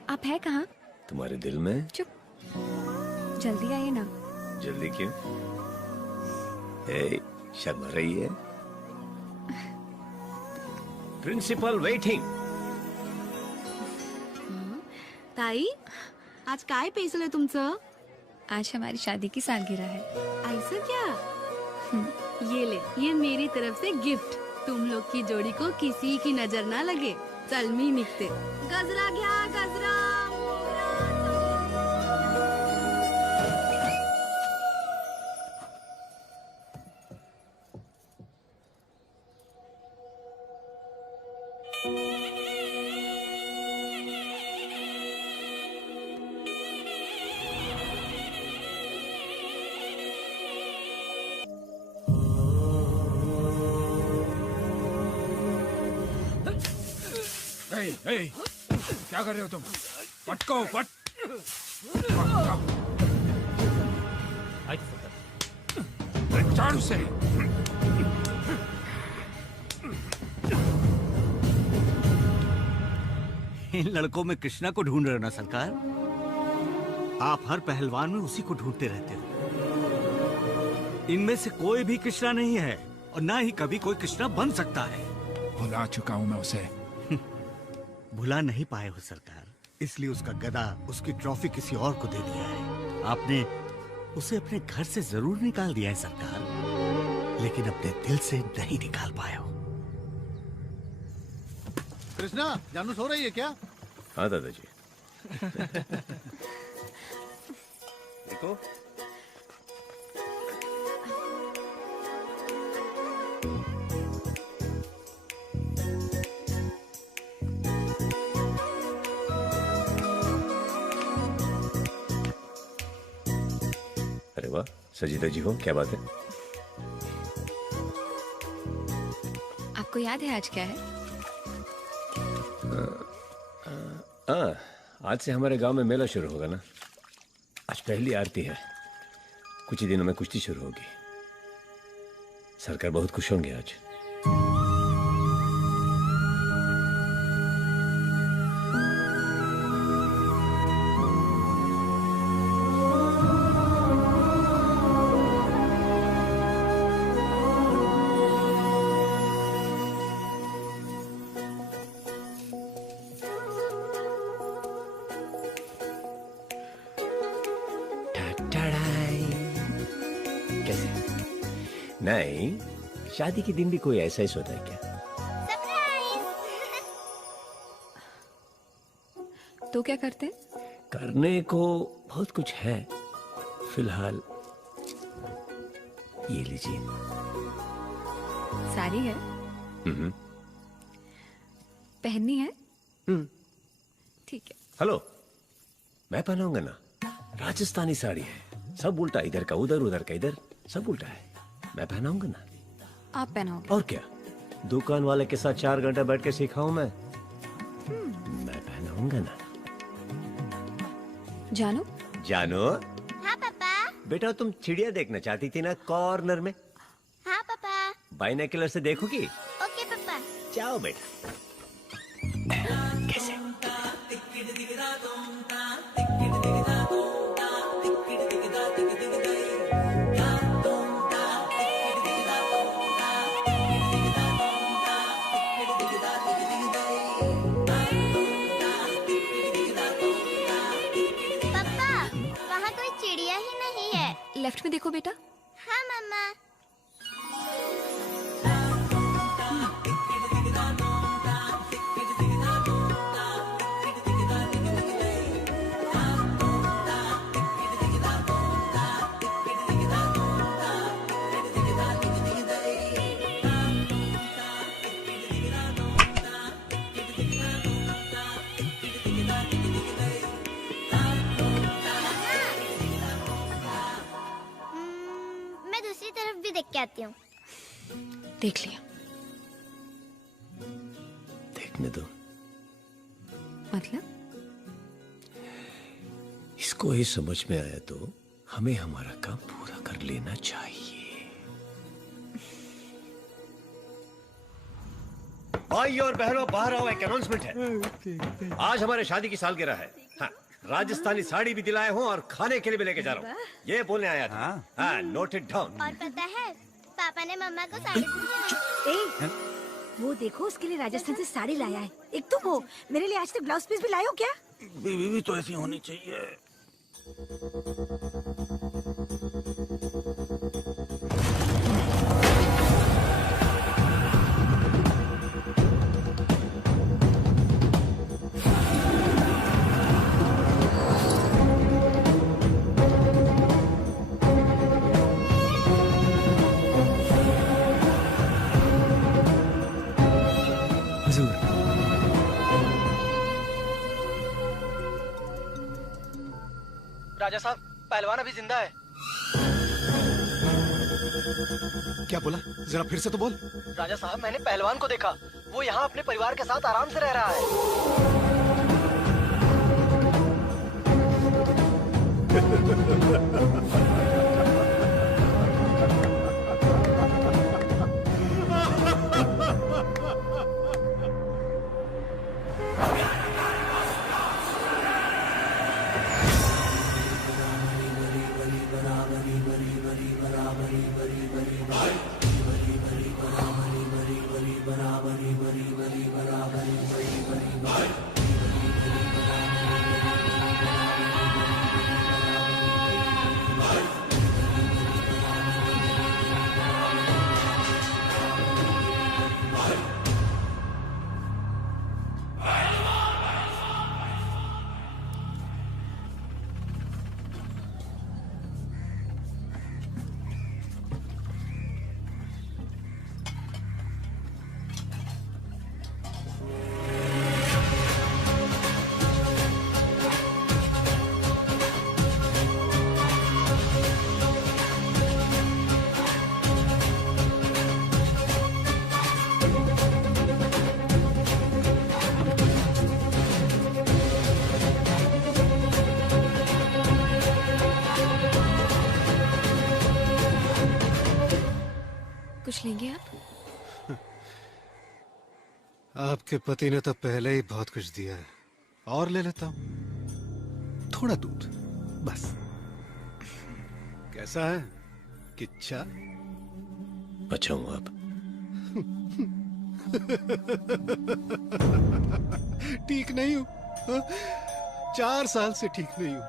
आप है कहाँ? तुम्हारे दिल में। चुप, जल्दी आइए ना। जल्दी क्यों? ए, शर्मा रही है। Principal waiting. ताई, आज काय पेसलं तुमचं? आज हमारी शादी की सालगिरह है। ऐसा क्या? ये ले, ये मेरी तरफ से गिफ्ट। तुम लोग की जोड़ी को किसी की नजर ना लगे। चल मी निघते। गजरा घ्या, गजरा। ए, क्या कर रहे हो तुम? पटको पट। झाड़ू से। इन लड़कों में कृष्णा को ढूंढ रहे हो ना सरकार? आप हर पहलवान में उसी को ढूंढते रहते हो। इनमें से कोई भी कृष्णा नहीं है और ना ही कभी कोई कृष्णा बन सकता है। भुला चुका हूं मैं उसे। भुला नहीं पाए हो सरकार, इसलिए उसका गदा, उसकी ट्रॉफी किसी और को दे दिया है। आपने उसे अपने घर से जरूर निकाल दिया है सरकार, लेकिन अपने दिल से नहीं निकाल पाए हो। कृष्णा, जानू सो रही है क्या? हाँ दादाजी। देखो, अरे वाह, सजीदा जी हो, क्या बात है? आपको याद है आज क्या है? आज से हमारे गांव में मेला शुरू होगा ना। आज पहली आरती है। कुछ ही दिनों में कुश्ती शुरू होगी। सरकार बहुत खुश होंगे आज। नहीं, शादी के दिन भी कोई ऐसा ही सोता है क्या? तो क्या करते हैं? करने को बहुत कुछ है। फिलहाल ये लीजिए। साड़ी है? पहननी है? ठीक है। हेलो, मैं पहनाऊंगा ना। राजस्थानी साड़ी है, सब उल्टा, इधर का उधर, उधर का इधर, सब उल्टा है। मैं पहनाऊंगा ना। आप पहनाओगे? और क्या, दुकान वाले के साथ 4 घंटा बैठ के सिखाऊं मैं? मैं पहनाऊंगा ना। जानो? जानो? हाँ पापा। बेटा तुम चिड़िया देखना चाहती थी ना कॉर्नर में? हाँ पापा। बाइनोकुलर से देखोगी? ओके पापा। जाओ बेटा। कैसे? लेफ्ट में देखो बेटा। हाँ मम्मा। देख के आती हूँ। देख लिया। देखने दो। मतलब? इसको ही समझ में आया तो हमें हमारा काम पूरा कर लेना चाहिए। भाई और बहनों, बाहर आओ, एक अनाउंसमेंट है। आज हमारे शादी की सालगिरह है। हाँ, राजस्थानी साड़ी भी दिलाए हूँ और खाने के लिए भी लेके जा रहा हूँ। ये बोलने आया था। हाँ, नोट इट डाउन। और पता है, पापा ने मम्मा को साड़ी दी। वो देखो, उसके लिए राजस्थान से साड़ी लाया है। एक तुम हो, मेरे लिए आज तक ब्लाउज पीस भी लाए हो क्या? बीवी भी तो ऐसी होनी चाहिए। राजा साहब, पहलवान अभी जिंदा है। क्या बोला? जरा फिर से तो बोल। राजा साहब, मैंने पहलवान को देखा। वो यहाँ अपने परिवार के साथ आराम से रह रहा है। कुछ लेंगे आप? आपके पति ने तो पहले ही बहुत कुछ दिया है, और ले लेता हूं। थोड़ा दूध बस। कैसा है किच्छा? अच्छा हूं आप? ठीक नहीं हूं। 4 साल से ठीक नहीं हूं।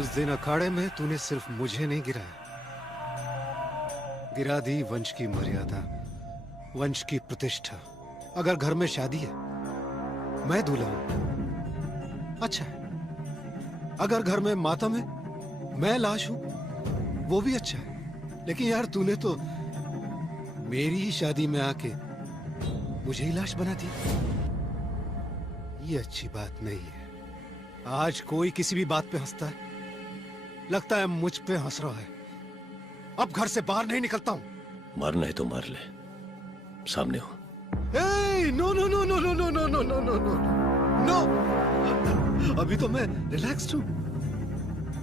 उस दिन अखाड़े में तूने सिर्फ मुझे नहीं गिराया, गिरा दी वंश की मर्यादा, वंश की प्रतिष्ठा। अगर घर में शादी है, मैं दूल्हा हूं, अच्छा है। अगर घर में मातम है, मैं लाश हूं, वो भी अच्छा है। लेकिन यार तूने तो मेरी ही शादी में आके मुझे ही लाश बना दिया। ये अच्छी बात नहीं है। आज कोई किसी भी बात पे हंसता है, लगता है मुझ पे हंस रहा है। अब घर से बाहर नहीं निकलता हूं। मरना है तो मर ले, सामने हो। No no no no no no no no no no no no, अभी तो मैं रिलैक्स्ड हूं।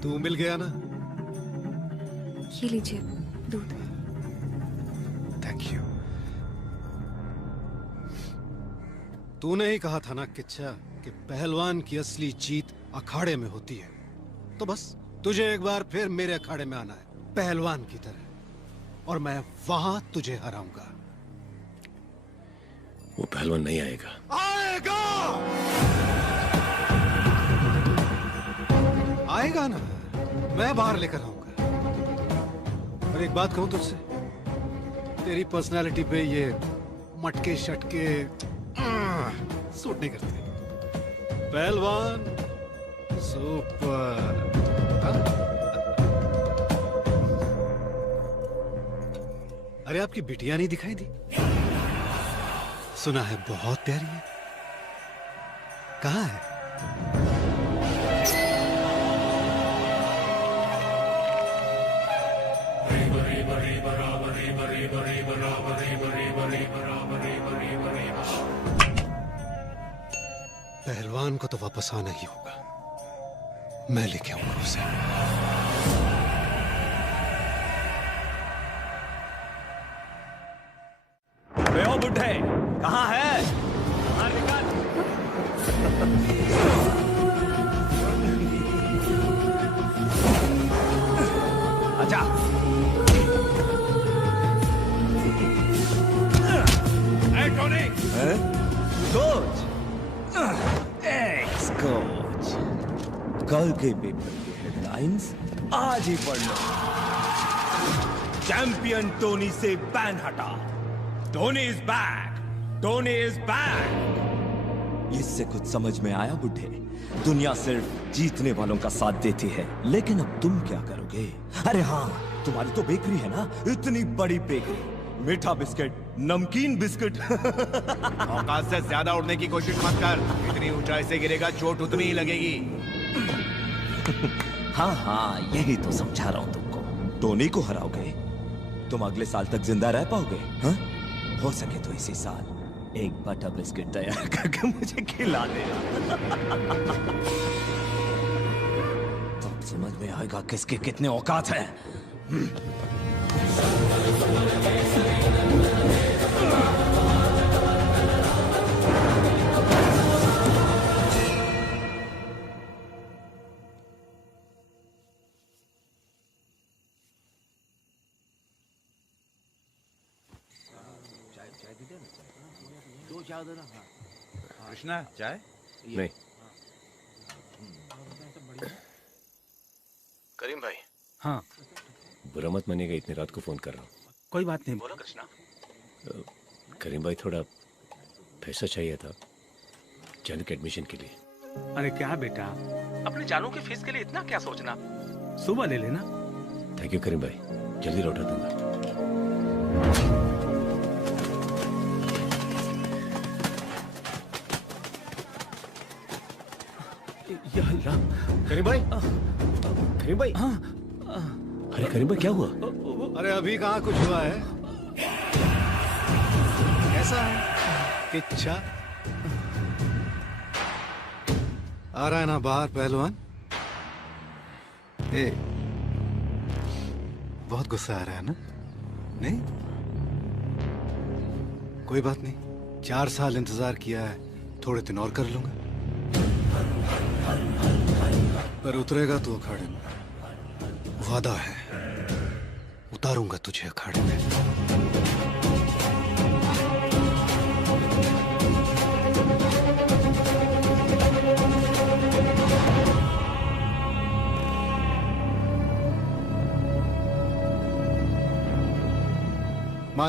तू मिल गया ना? ये लीजिए दूध। Thank you. तूने ही कहा था ना किच्चा कि पहलवान की असली जीत अखाड़े में होती है। तो बस तुझे एक बार फिर मेरे अखाड़े में आना है, पहलवान की तरह, और मैं वहां तुझे हराऊंगा। वो पहलवान नहीं आएगा। आएगा, आएगा ना, मैं बाहर लेकर आऊंगा। और एक बात कहूं तुझसे, तेरी पर्सनालिटी पे ये मटके शटके सूट नहीं करते। पहलवान सुपर। अरे आपकी बिटिया नहीं दिखाई दी? सुना है बहुत प्यारी है। कहाँ है? पहलवान को तो वापस आना ही होगा। मैं लेके आऊंगा उसे। बे ओ बुड्ढे, कहाँ है? बाहर निकल। अच्छा। Hey, Tony! Coach, x coach, कल के पेपर की हेडलाइंस आज ही पढ़ लो। चैंपियन टोनी से बैन हटा। Tony is back, Tony is back. इससे कुछ समझ में आया बुड्ढे? दुनिया सिर्फ जीतने वालों का साथ देती है, लेकिन अब तुम क्या करोगे? अरे हाँ, तुम्हारी तो बेकरी है ना, इतनी बड़ी बेकरी, मीठा बिस्किट, नमकीन बिस्किट। औकात से ज्यादा उड़ने की कोशिश मत कर। इतनी ऊंचाई से गिरेगा, चोट उतनी ही लगेगी। हाँ हाँ, यही तो समझा रहा हूं तुमको। टोनी को हराओगे, तुम अगले साल तक जिंदा रह पाओगे? हाँ? हो सके तो इसी साल एक बटर बिस्किट तैयार करके मुझे खिला देना। तब समझ में आएगा किसके कितने औकात हैं। कृष्णा, चाय? नहीं। करीम भाई। हाँ। बुरा मत मानिएगा, इतनी रात को फोन कर रहा हूँ। कोई बात नहीं, बोलो कृष्णा। करीम भाई, थोड़ा पैसा चाहिए था जानू के एडमिशन के लिए। अरे क्या बेटा, अपने जानू की फीस के लिए इतना क्या सोचना, सुबह ले लेना। थैंक यू करीम भाई, जल्दी लौटा दूंगा। या अल्लाह। करीम भाई, करीम भाई। अरे करीम भाई, क्या हुआ? अरे अभी कहाँ कुछ हुआ है। कैसा है किच्छा? आ रहा है ना बाहर पहलवान? ए, बहुत गुस्सा आ रहा है ना? नहीं, कोई बात नहीं, 4 साल इंतजार किया है, थोड़े दिन और कर लूंगा। पर उतरेगा तो अखाड़े में, वादा है, उतारूंगा तुझे अखाड़े में।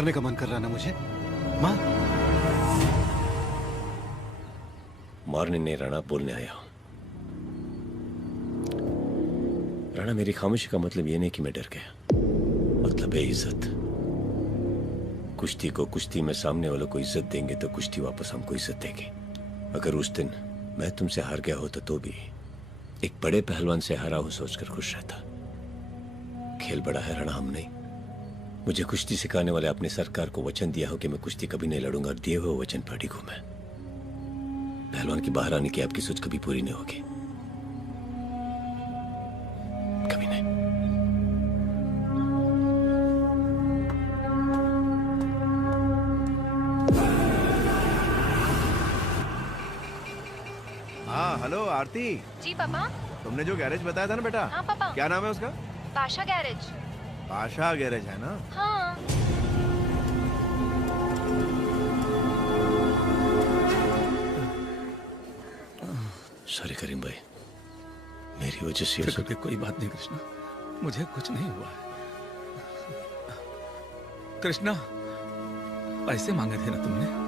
मारने का मन कर रहा ना मुझे? मार। मारने नहीं राणा, बोलने आया हूं। राणा, मेरी खामोशी का मतलब ये नहीं कि मैं डर गया, मतलब है इज्जत। कुश्ती को कुश्ती में सामने वालों को इज्जत देंगे तो कुश्ती वापस हमको इज्जत देगी। अगर उस दिन मैं तुमसे हार गया होता तो भी एक बड़े पहलवान से हारा हूं सोचकर खुश रहता। खेल बड़ा है राणा, हम नहीं। मुझे कुश्ती सिखाने वाले अपने सरकार को वचन दिया हो कि मैं कुश्ती कभी नहीं लड़ूंगा, और दिए हुए वचन पर अडिग हूं मैं। पहलवान की बाहर आने की आपकी सोच कभी पूरी नहीं होगी, कभी नहीं। हाँ हेलो आरती। जी पापा। तुमने जो गैरेज बताया था ना बेटा। हाँ पापा। क्या नाम है उसका? पाशा गैरेज। पाशा गैरेज है ना? हाँ। सॉरी करीम भाई, मेरी वजह से फिक्र की कोई बात नहीं कृष्णा, मुझे कुछ नहीं हुआ है। कृष्णा, पैसे मांगे थे ना तुमने?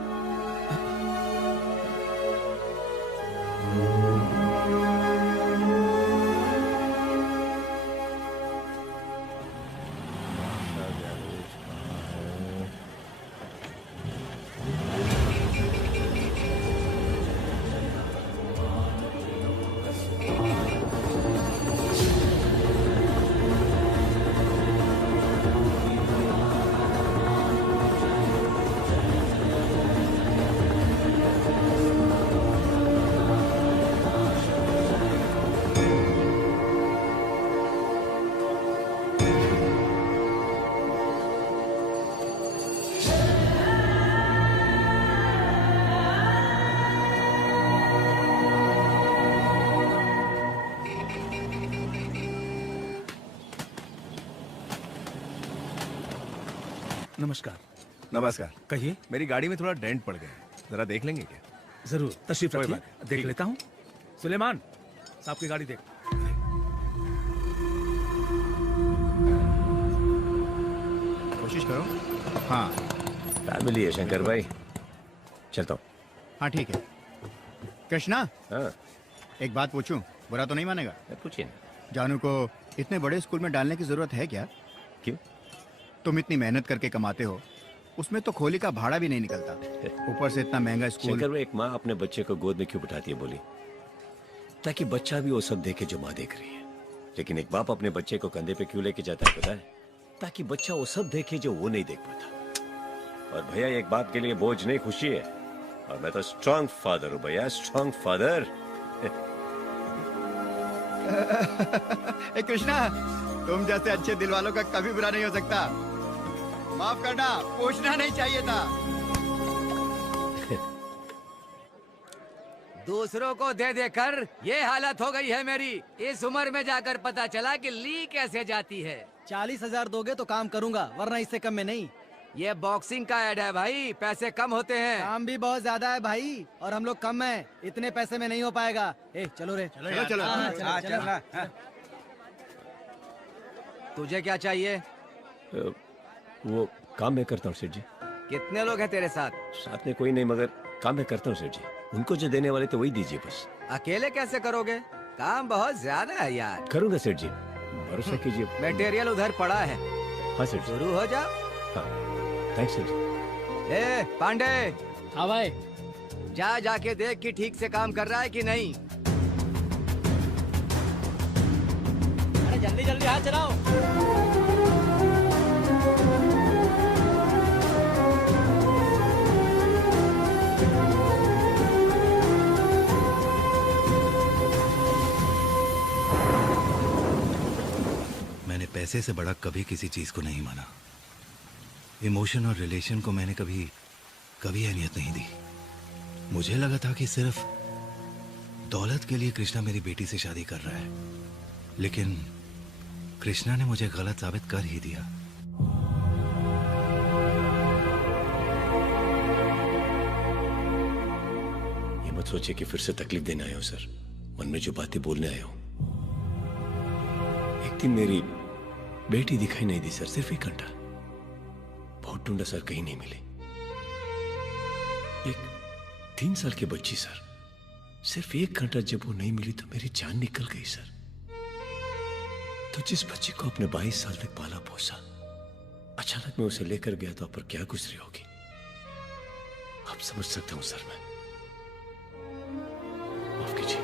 नमस्कार। नमस्कार। कहिए। मेरी गाड़ी में थोड़ा डेंट पड़ गया, जरा देख लेंगे क्या? जरूर, तशरीफ कोई रखिए, बात नहीं। देख ठीक। लेता हूँ। सुलेमान, साहब की गाड़ी देख। कोशिश करो। हाँ फैमिली है शंकर भाई, चलता हूँ। हाँ ठीक है। कृष्णा, हाँ एक बात पूछूं, बुरा तो नहीं मानेगा? पूछिए। जानू को इतने बड़े स्कूल में डालने की जरूरत है क्या? क्यों? तुम इतनी मेहनत करके कमाते हो, उसमें तो खोली का भाड़ा भी नहीं निकलता, ऊपर से इतना महंगा स्कूल। शंकर भाई, एक माँ अपने बच्चे को गोद में क्यों बिठाती है बोली? ताकि बच्चा भी वो सब देखे जो माँ देख रही है। लेकिन एक बाप अपने बच्चे को कंधे पे क्यों लेके जाता है पता है? ताकि बच्चा वो सब देखे जो वो नहीं देख पाता। और भैया, एक बाप के लिए बोझ नहीं, खुशी है। और मैं तो स्ट्रॉन्ग फादर हूँ भैया, स्ट्रॉन्ग फादर। कृष्णा, तुम जैसे अच्छे दिल वालों का कभी बुरा नहीं हो सकता। माफ करना, पूछना नहीं चाहिए था। दूसरों को दे देकर ये हालत हो गई है मेरी। इस उम्र में जाकर पता चला कि ली कैसे जाती है। 40,000 दोगे तो काम करूंगा, वरना इससे कम में नहीं। ये बॉक्सिंग का ऐड है भाई, पैसे कम होते हैं। काम भी बहुत ज्यादा है भाई, और हम लोग कम हैं, इतने पैसे में नहीं हो पाएगा। ए चलो रे, चलो चलो। हाँ, चल। तुझे क्या चाहिए? वो काम मैं करता हूँ सेठ जी। कितने लोग हैं तेरे साथ? साथ में कोई नहीं, मगर काम मैं करता हूँ सेठ जी। उनको जो देने वाले तो वही दीजिए बस। अकेले कैसे करोगे? काम बहुत ज्यादा है यार। करूंगा सेठ जी, भरोसा कीजिए। मटेरियल उधर पड़ा है। हाँ सेठ जी। शुरू हो जा। हाँ थैंक्स सेठ जी। ए पांडे। हाँ भाई। जाके देख कि ठीक से काम कर रहा है कि नहीं। अरे जल्दी जल्दी हाथ चलाओ। मैंने पैसे से बड़ा कभी किसी चीज को नहीं माना। इमोशन और रिलेशन को मैंने कभी अहमियत नहीं दी। मुझे लगा था कि सिर्फ दौलत के लिए कृष्णा मेरी बेटी से शादी कर रहा है, लेकिन कृष्णा ने मुझे गलत साबित कर ही दिया। ये मत सोचिए कि फिर से तकलीफ देने आया हूं सर, मन में जो बातें बोलने आया हूं। एक दिन मेरी बेटी दिखाई नहीं दी सर, सिर्फ 1 घंटा। बहुत ढूंढा सर, कहीं नहीं मिली। एक 3 साल की बच्ची सर, सिर्फ 1 घंटा जब वो नहीं मिली तो मेरी जान निकल गई सर। तो जिस बच्ची को अपने 22 साल तक पाला पोसा, अचानक मैं उसे लेकर गया तो पर क्या गुजरी होगी आप समझ सकता हूं सर। मैं माफ कीजिए।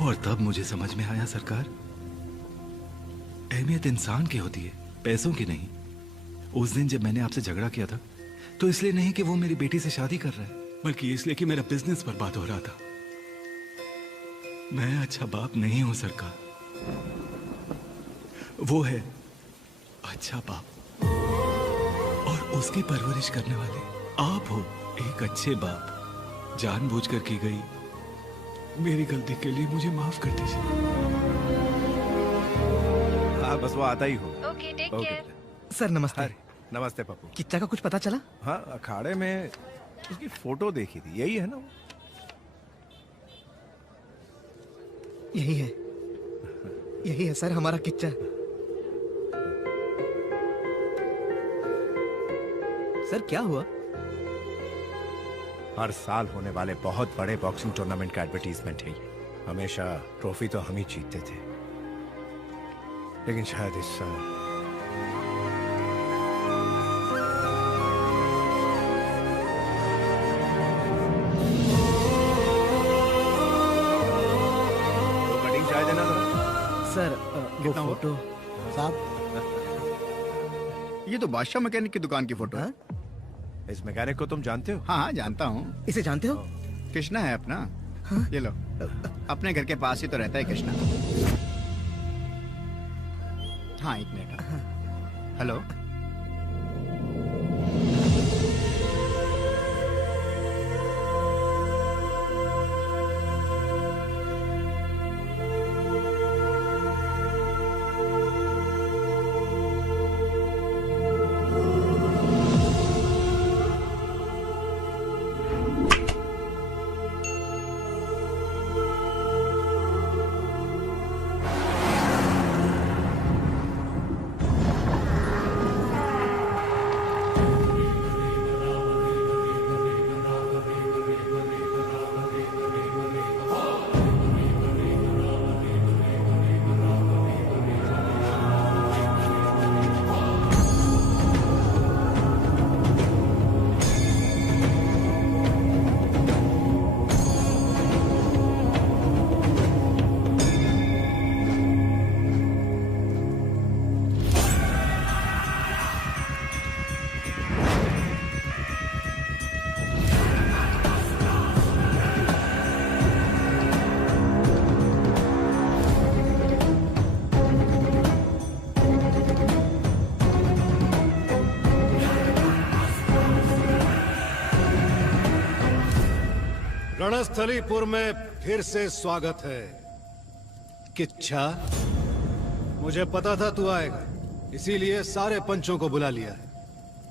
और तब मुझे समझ में आया सरकार, अहमियत इंसान की होती है, पैसों की नहीं। उस दिन जब मैंने आपसे झगड़ा किया था तो इसलिए नहीं कि वो मेरी बेटी से शादी कर रहा है, बल्कि इसलिए कि मेरा बिजनेस बर्बाद हो रहा था। मैं अच्छा बाप नहीं हूं सरकार, वो है अच्छा बाप, और उसकी परवरिश करने वाले आप हो एक अच्छे बाप। जानबूझकर की गई मेरी गलती के लिए मुझे माफ कर दीजिए। हाँ बस वो आता ही हो। Okay, take care. सर नमस्ते। नमस्ते पप्पू। किच्चा का कुछ पता चला? हाँ, अखाड़े में उसकी फोटो देखी थी, यही है ना वो? यही है सर हमारा किच्चा। सर क्या हुआ? हर साल होने वाले बहुत बड़े बॉक्सिंग टूर्नामेंट का एडवर्टीजमेंट है ये। हमेशा ट्रॉफी तो हम ही जीतते थे, लेकिन शायद इस साल तो कटिंग चाय देना जरा। सर वो फोटो साहब, ये तो बादशाह मैकेनिक की दुकान की फोटो है। इस मैकेनिक को तुम जानते हो? हाँ जानता हूँ। इसे जानते हो? कृष्णा है अपना। ये लो, अपने घर के पास ही तो रहता है कृष्णा। हाँ 1 मिनट। हेलो, रणस्थलीपुर में फिर से स्वागत है। किच्छा, मुझे पता था तू आएगा, इसीलिए सारे पंचों को बुला लिया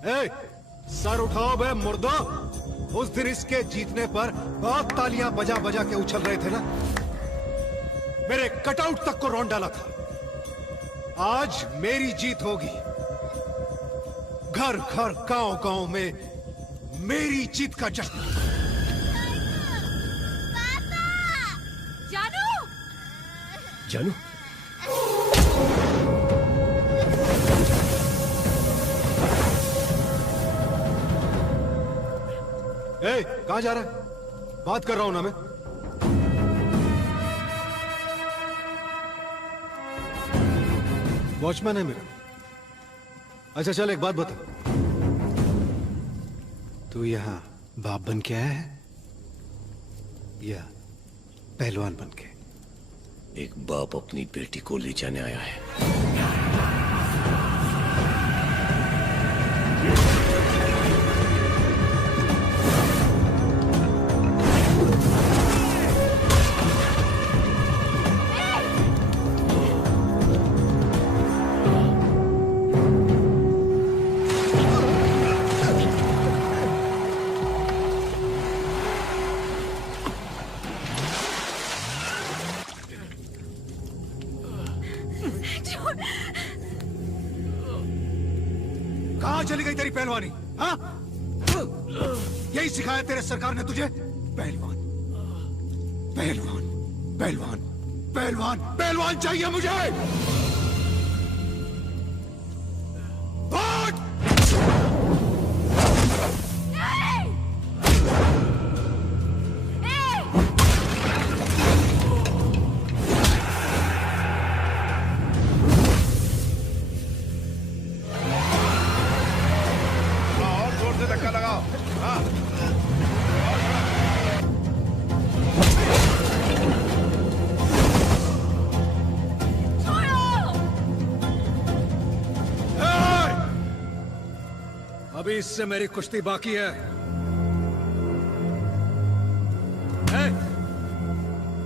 है। सर उठाओ बे मुर्दो। उस दिन इसके जीतने पर बहुत तालियां बजा बजा के उछल रहे थे ना, मेरे कटआउट तक को रौंद डाला था। आज मेरी जीत होगी। घर घर गांव गांव में मेरी जीत का जश्न। जानू, कहां जा रहा है? बात कर रहा हूं ना मैं। वॉचमैन है मेरा। अच्छा चल एक बात बता, तू यहां बाप बन के आया है या पहलवान बन के? एक बाप अपनी बेटी को ले जाने आया है। कहाँ चली गई तेरी पहलवानी? हाँ? यही सिखाया तेरे सरकार ने तुझे? पहलवान, पहलवान, पहलवान, पहलवान, पहलवान चाहिए मुझे। भाग! और जोर से धक्का लगाओ। हाँ। अभी इससे मेरी कुश्ती बाकी है।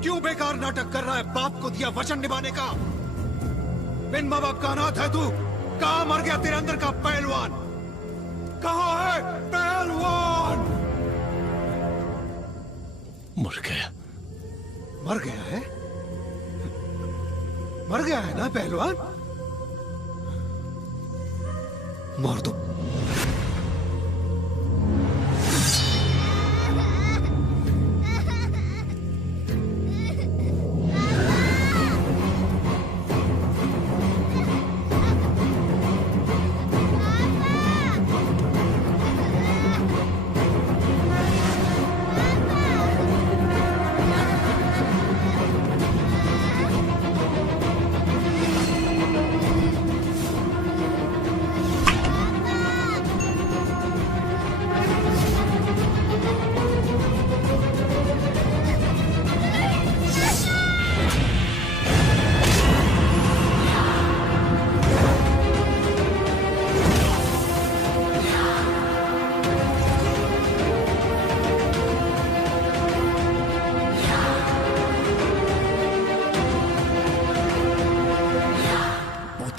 क्यों बेकार नाटक कर रहा है? बाप को दिया वचन निभाने का। बिन माँ बाप का अनाथ है तू। कहाँ मर गया तेरे अंदर का पहलवान? कहाँ है पहलवान? मर गया। मर गया है? मर गया है ना पहलवान? मार दो।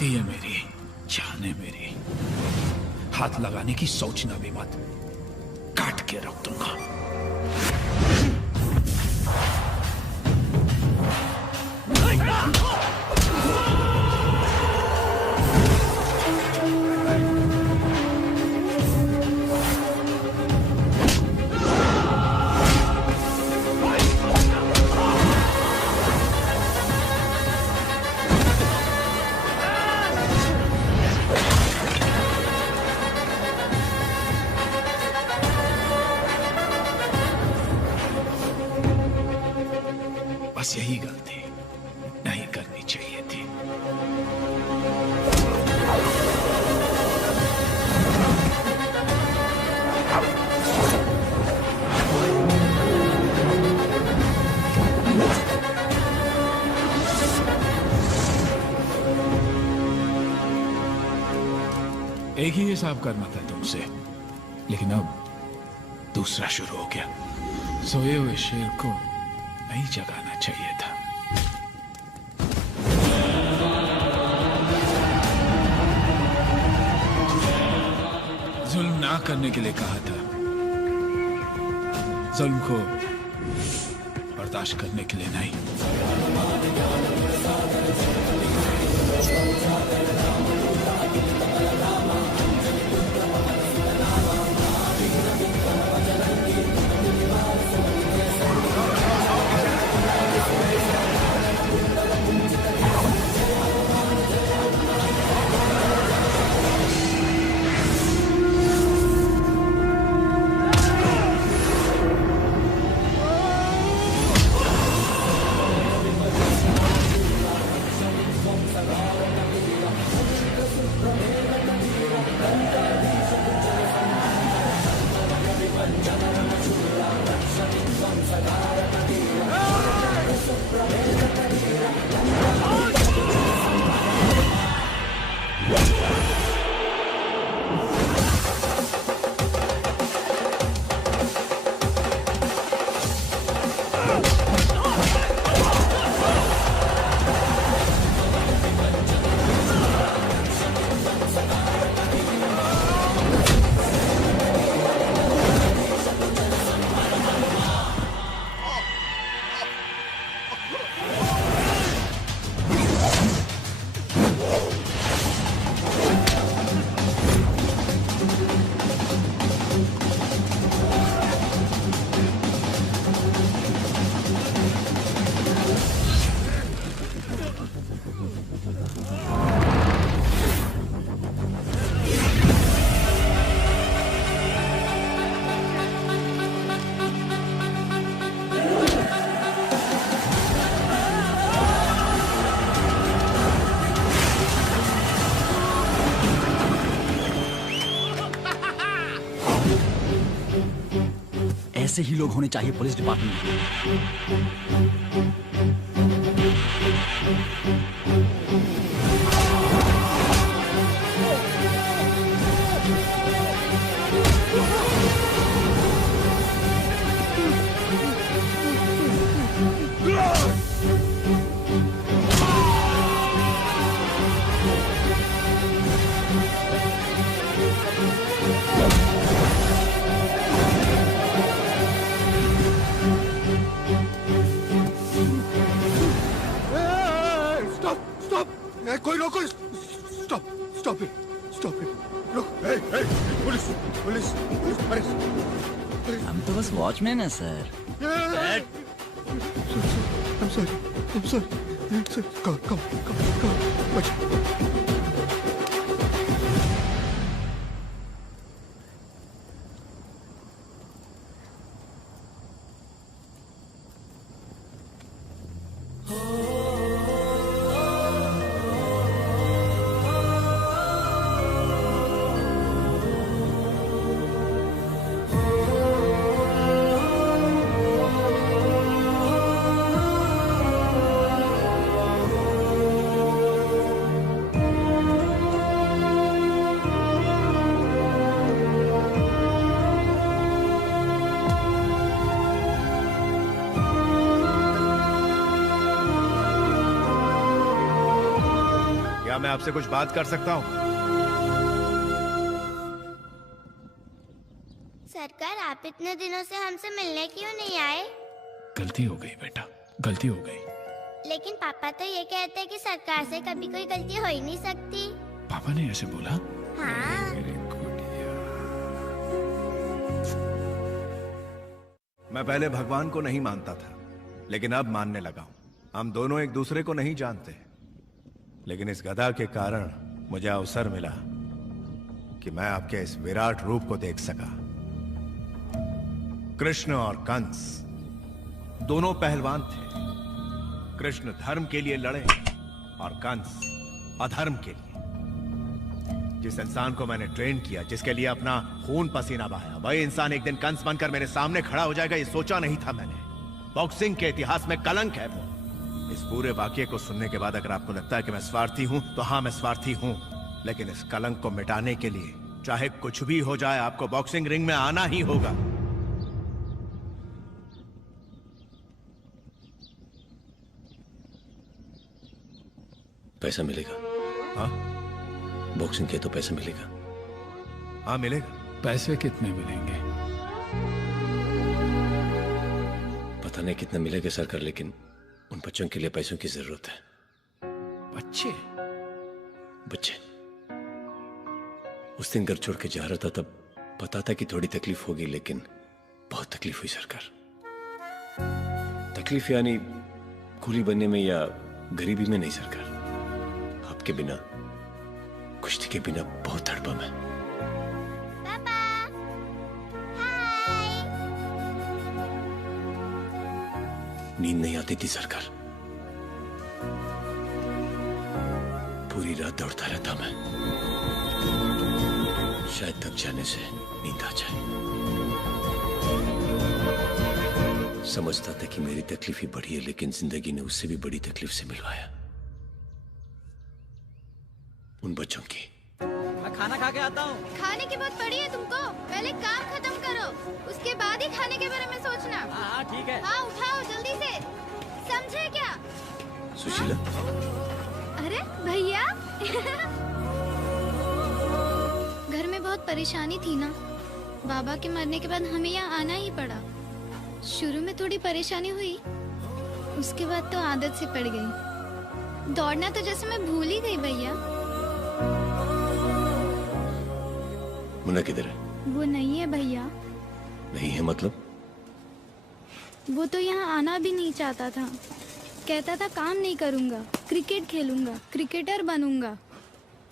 है मेरी, जान है मेरी। हाथ लगाने की सोचना भी मत, काट के रख दूंगा। बस यही गलती नहीं करनी चाहिए थी। एक ही हिसाब करना था तुमसे, लेकिन अब दूसरा शुरू हो गया। सोए हुए शेर को नहीं जगाना चाहिए था। जुल्म ना करने के लिए कहा था, जुल्म को बर्दाश्त करने के लिए नहीं। जैसे ही लोग होने चाहिए पुलिस डिपार्टमेंट कोई रोको, stop stop it, stop it, रुक, पुलिस पुलिस पुलिस, अरे हम तो बस वॉचमैन है सर। I'm sorry, come, क्या मैं आपसे कुछ बात कर सकता हूँ? सरकार, आप इतने दिनों से हमसे मिलने क्यों नहीं आए? गलती हो गई बेटा, गलती हो गई। लेकिन पापा तो ये कहते हैं कि सरकार से कभी कोई गलती हो ही नहीं सकती। पापा ने ऐसे बोला? हाँ। मैं पहले भगवान को नहीं मानता था, लेकिन अब मानने लगा हूं। हम दोनों एक दूसरे को नहीं जानते, लेकिन इस गधा के कारण मुझे अवसर मिला कि मैं आपके इस विराट रूप को देख सका। कृष्ण और कंस दोनों पहलवान थे। कृष्ण धर्म के लिए लड़े और कंस अधर्म के लिए। जिस इंसान को मैंने ट्रेन किया, जिसके लिए अपना खून पसीना बहाया, वही इंसान एक दिन कंस बनकर मेरे सामने खड़ा हो जाएगा, ये सोचा नहीं था मैंने। बॉक्सिंग के इतिहास में कलंक है वो। इस पूरे वाक्य को सुनने के बाद अगर आपको लगता है कि मैं स्वार्थी हूं, तो हाँ, मैं स्वार्थी हूं, लेकिन इस कलंक को मिटाने के लिए चाहे कुछ भी हो जाए, आपको बॉक्सिंग रिंग में आना ही होगा। पैसा मिलेगा? हाँ, बॉक्सिंग के तो पैसा मिलेगा। हाँ मिलेगा। पैसे कितने मिलेंगे? पता नहीं कितना मिलेगा सरकार, लेकिन उन बच्चों के लिए पैसों की जरूरत है। बच्चे? बच्चे। उस दिन घर छोड़ के जा रहा था, तब पता था कि थोड़ी तकलीफ होगी, लेकिन बहुत तकलीफ हुई सरकार। तकलीफ यानी कूली बनने में या गरीबी में नहीं सरकार, आपके बिना, कुश्ती के बिना बहुत तड़पा मैं। नींद नहीं आती थी सरकार, पूरी रात दौड़ता रहता मैं, शायद थक जाने से नींद आ जाए। समझता था कि मेरी तकलीफ ही बड़ी है, लेकिन जिंदगी ने उससे भी बड़ी तकलीफ से मिलवाया, उन बच्चों की। मैं खाना खा के आता हूँ। खाने की बात पड़ी है तुमको? पहले काम खत्म करो, उसके बाद ही खाने के बारे में सोचना। हाँ ठीक है। हाँ उठाओ जल्दी से, समझे क्या? सुशीला। अरे भैया घर में बहुत परेशानी थी ना, बाबा के मरने के बाद हमें यहाँ आना ही पड़ा। शुरू में थोड़ी परेशानी हुई, उसके बाद तो आदत से पड़ गई। दौड़ना तो जैसे मैं भूल ही गई भैया। मुन्ना किधर है? वो नहीं है भैया। नहीं है मतलब? वो तो यहाँ आना भी नहीं चाहता था, कहता था काम नहीं करूँगा, क्रिकेट खेलूंगा, क्रिकेटर बनूंगा।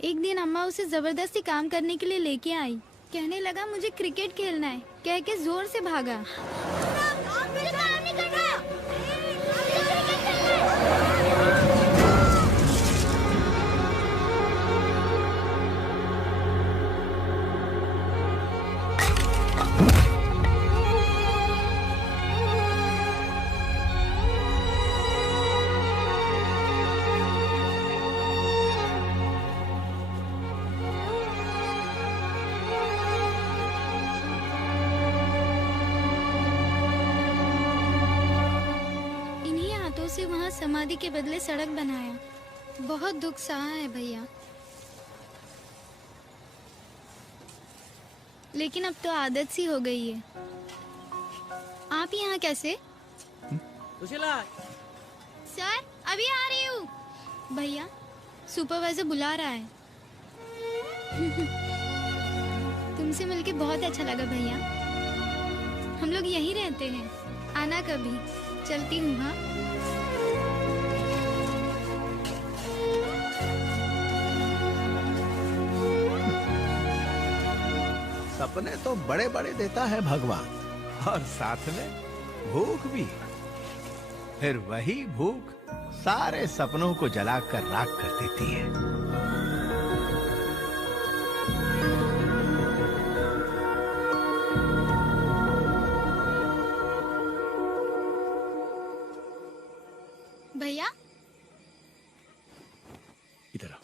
एक दिन अम्मा उसे जबरदस्ती काम करने के लिए लेके आई, कहने लगा मुझे क्रिकेट खेलना है, कह के जोर से भागा। वहाँ समाधि के बदले सड़क बनाया। बहुत दुख सहा है भैया, लेकिन अब तो आदत सी हो गई है। आप यहाँ कैसे? सुशीला। सर अभी आ रही हूँ। भैया सुपरवाइजर बुला रहा है। तुमसे मिलके बहुत अच्छा लगा भैया। हम लोग यहीं रहते हैं, आना कभी। चलती हूँ। हाँ सपने तो बड़े बड़े देता है भगवान, और साथ में भूख भी। फिर वही भूख सारे सपनों को जलाकर राख कर देती है। भैया इधर आओ।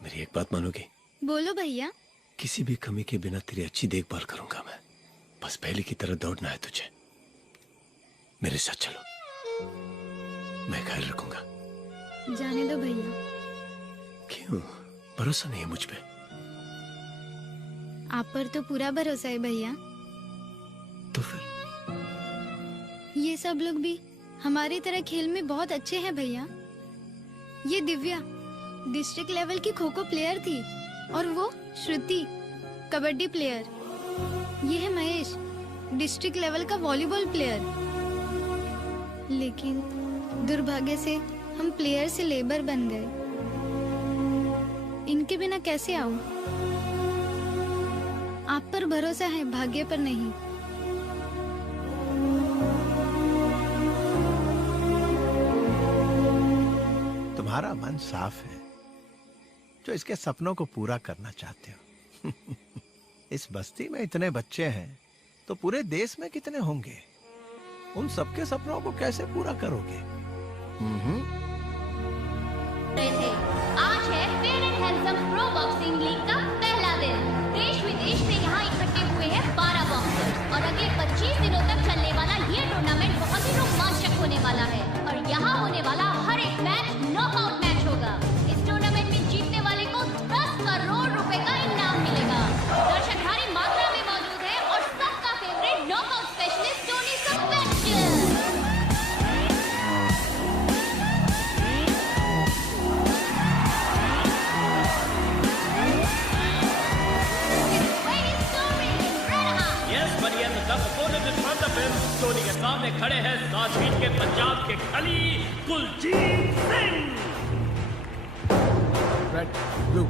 मेरी एक बात मानोगी? बोलो भैया। किसी भी कमी के बिना तेरी अच्छी देखभाल करूंगा मैं। बस पहले की तरह दौड़ना है तुझे। मेरे साथ चलो, मैं ख्याल रखूंगा। जाने दो भैया। क्यों? भरोसा नहीं है मुझ पे? आप पर तो पूरा भरोसा है भैया। तो फिर ये सब लोग भी हमारी तरह खेल में बहुत अच्छे हैं भैया। ये दिव्या डिस्ट्रिक्ट लेवल की खो खो प्लेयर थी, और वो श्रुति कबड्डी प्लेयर। ये है महेश डिस्ट्रिक्ट लेवल का वॉलीबॉल प्लेयर। लेकिन दुर्भाग्य से हम प्लेयर से लेबर बन गए। इनके बिना कैसे आऊं? आप पर भरोसा है, भाग्य पर नहीं। तुम्हारा मन साफ है जो इसके सपनों को पूरा करना चाहते हो। इस बस्ती में इतने बच्चे हैं तो पूरे देश में कितने होंगे? उन सबके सपनों को कैसे पूरा करोगे? आज है fair and handsome pro boxing league का पहला दिन। देश विदेश से यहाँ इकट्ठे हुए हैं 12 बॉक्सर्स, और अगले 25 दिनों तक चलने वाला ये टूर्नामेंट बहुत ही रोमांचक होने वाला है। और यहाँ होने वाला हर एक मैच नॉकआउट मैच होगा। इस टूर्नामेंट में जीतने वाले को 10 करोड़ रुपए का इनाम मिलेगा। दर्शक भारी मात्रा में मौजूद है, और सबका फेवरेट नॉकआउट स्पेशलिस्ट टोनी सब्वेस्टर। टोनी के सामने खड़े हैं साजिद के पंजाब के खली Kuljeet Singh. Red, blue.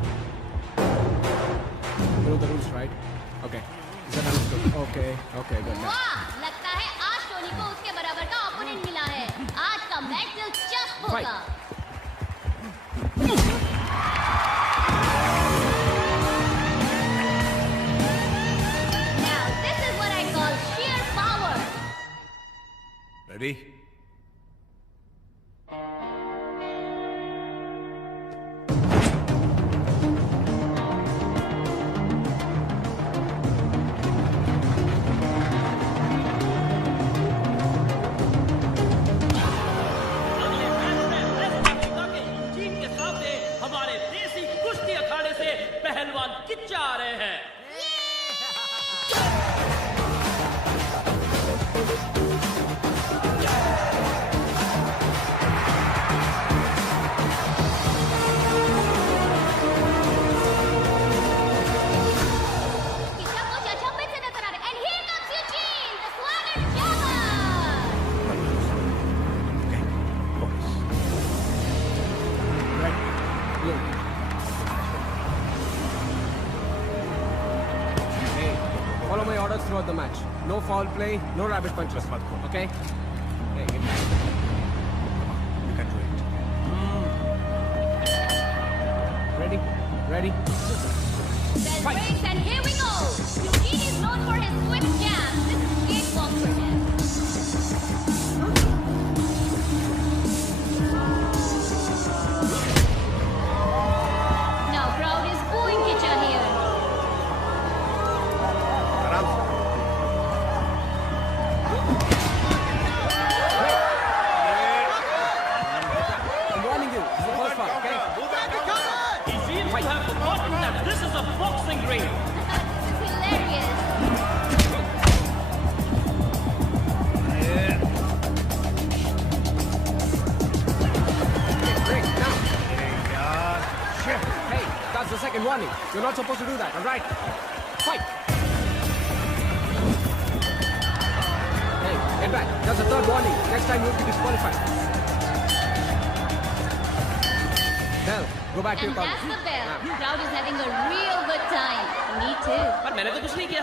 You know the rules, right? Okay. Is that understood? Okay, okay, good. वाह, लगता है आज टोनी को उसके बराबर का ओपोनेंट मिला है। आज का मैच दिलचस्प होगा। Now this is what I call sheer power. Ready? हमारे देसी कुश्ती अखाड़े से पहलवान किच्चा आ रहे हैं। किच्चा कुछ अच्छा फिर से नजर आ रहे हैं। And here comes Eugene, the swagger jammer. Red, blue. Hey, follow my orders throughout the match. No foul play, no rabbit punches. Okay? Hey, get back. You can do it. Ready? Ready? Bell breaks, and here we go. Eugene is known for his swift jabs. This is cakewalk for him. Now crowd is booing Kicha here. आराम से। him that this is a boxing ring. Hey, that's the second warning. You're not supposed to do that, all right? Fight! Hey, get back. That's the third warning. Next time you'll be disqualified. Well, go back to your And that's the bell. Crowd is having a real good time. Me too. पर मैंने तो कुछ नहीं किया.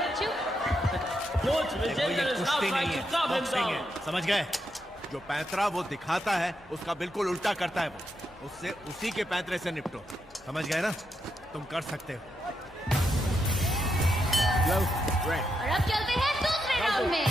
Coach Vijender is now trying to calm him down. समझ गए? जो पैंतरा वो दिखाता है उसका बिल्कुल उल्टा करता है वो. उससे उसी के पैंतरे से निपटो. समझ गए ना? तुम कर सकते हो. और अब चलते हैं दूसरे राउंड में.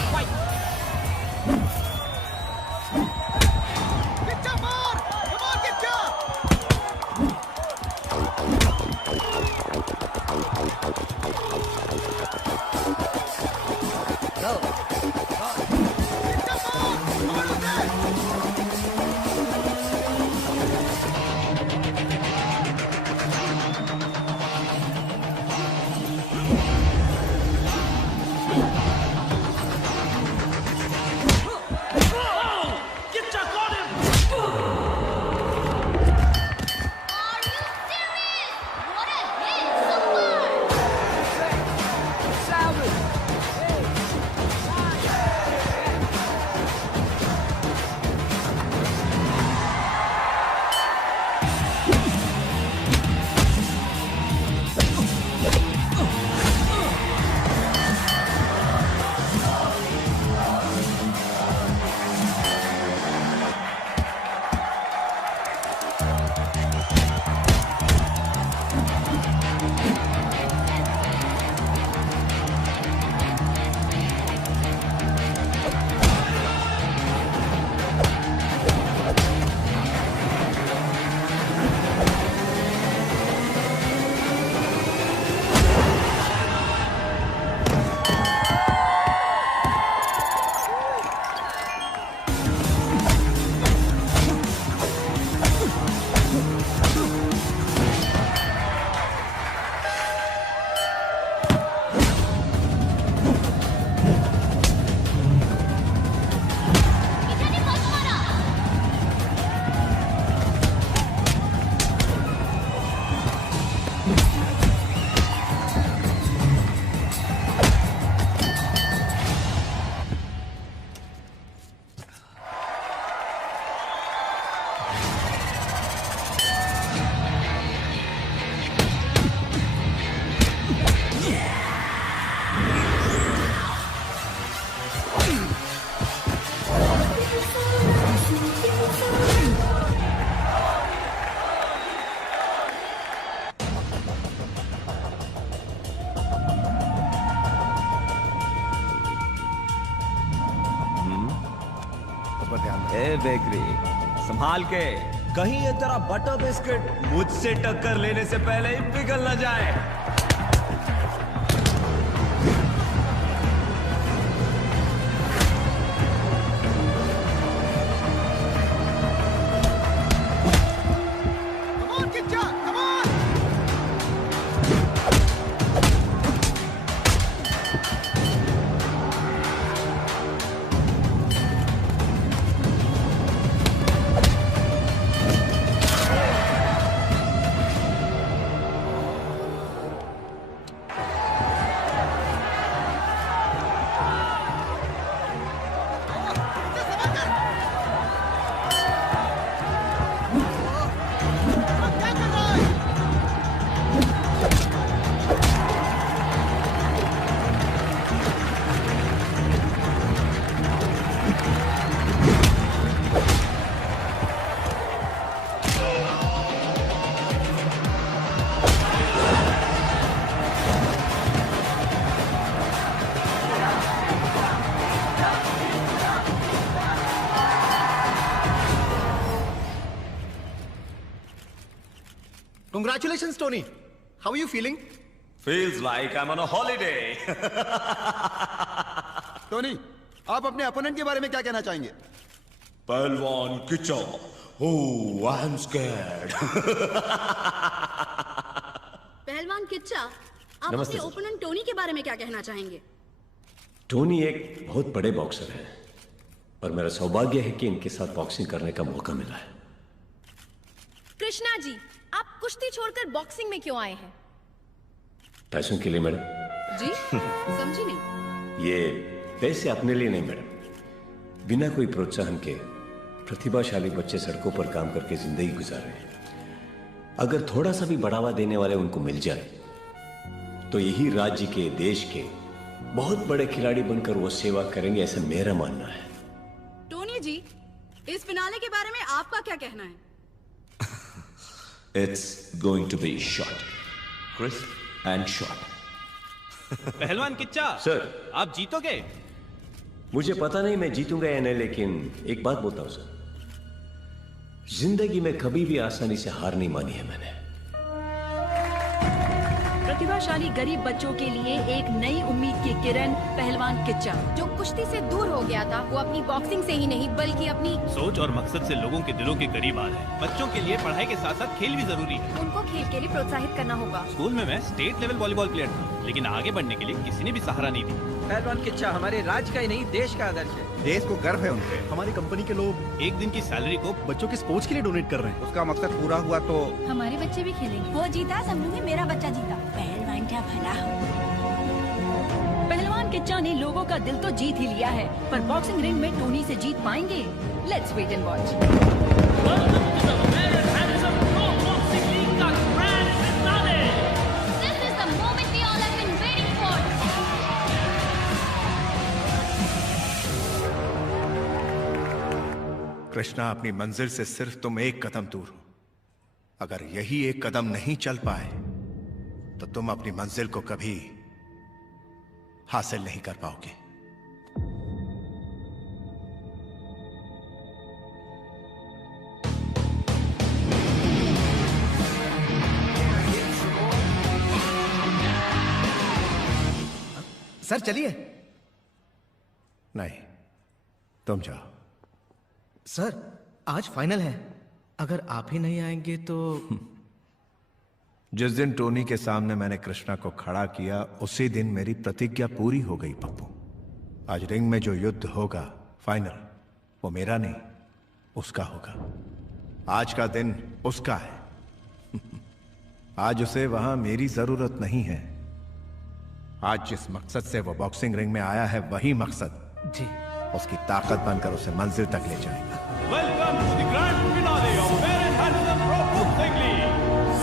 ए बेकरी, संभाल के, कहीं ये तेरा बटर बिस्किट मुझसे टक्कर लेने से पहले ही पिघल न जाए. Congratulations, Tony. How are you feeling? Feels like I'm on a holiday. Tony, आप अपने अपोनेंट के बारे में क्या कहना चाहेंगे? पहलवान किचा. Oh, I'm scared. पहलवान किच्चा, आप नमस्ते अपने सर। ओपोनेंट टोनी के बारे में क्या कहना चाहेंगे? टोनी एक बहुत बड़े बॉक्सर हैं और मेरा सौभाग्य है कि इनके साथ बॉक्सिंग करने का मौका मिला है। कृष्णा जी, आप कुश्ती छोड़कर बॉक्सिंग में क्यों आए हैं? पैसों के लिए मैडम। जी समझी नहीं। ये पैसे अपने लिए नहीं मैडम, बिना कोई प्रोत्साहन के प्रतिभाशाली बच्चे सड़कों पर काम करके जिंदगी गुजार रहे हैं। अगर थोड़ा सा भी बढ़ावा देने वाले उनको मिल जाए तो यही राज्य के, देश के बहुत बड़े खिलाड़ी बनकर वो सेवा करेंगे, ऐसा मेरा मानना है। टोनी जी, इस फिनाले के बारे में आपका क्या कहना है? It's going to be short, crisp and short. पहलवान किच्चा, सर आप जीतोगे? मुझे पता नहीं मैं जीतूंगा या नहीं, लेकिन एक बात बोलता हूं सर, जिंदगी में कभी भी आसानी से हार नहीं मानी है मैंने। प्रतिभाशाली गरीब बच्चों के लिए एक नई उम्मीद की किरण पहलवान किच्चा, जो कुश्ती से दूर हो गया था, वो अपनी बॉक्सिंग से ही नहीं बल्कि अपनी सोच और मकसद से लोगों के दिलों के करीब आ रहे हैं। बच्चों के लिए पढ़ाई के साथ साथ खेल भी जरूरी है। उनको खेल के लिए प्रोत्साहित करना होगा। स्कूल में मैं स्टेट लेवल वॉलीबॉल प्लेयर था, लेकिन आगे बढ़ने के लिए किसी ने भी सहारा नहीं दिया। पहलवान किच्चा हमारे राज्य का ही नहीं, देश का आदर्श है। देश को गर्व है उनपे। हमारी कंपनी के लोग एक दिन की सैलरी को बच्चों के स्पोर्ट्स के लिए डोनेट कर रहे हैं। उसका मकसद पूरा हुआ तो हमारे बच्चे भी खेलेंगे। वो जीता, समझूंगी मेरा बच्चा जीता। पहलवान क्या भला हो। पहलवान किच्चा ने लोगों का दिल तो जीत ही लिया है, पर बॉक्सिंग रिंग में टोनी से जीत पाएंगे? Let's wait and watch. This is the moment we all have been waiting for. Krishna, अपनी मंजिल से सिर्फ तुम एक कदम दूर हो। अगर यही एक कदम नहीं चल पाए तो तुम अपनी मंजिल को कभी हासिल नहीं कर पाओगे। सर चलिए। नहीं, तुम जाओ। सर आज फाइनल है, अगर आप ही नहीं आएंगे तो। जिस दिन टोनी के सामने मैंने कृष्णा को खड़ा किया, उसी दिन मेरी प्रतिज्ञा पूरी हो गई पप्पू। आज रिंग में जो युद्ध होगा फाइनल, वो मेरा नहीं उसका होगा। आज का दिन उसका है। आज उसे वहां मेरी जरूरत नहीं है। आज जिस मकसद से वो बॉक्सिंग रिंग में आया है, वही मकसद जी उसकी ताकत बनकर उसे मंजिल तक ले जाएगा। Welcome to the grand finale of Fair and Handsome Pro Boxing League.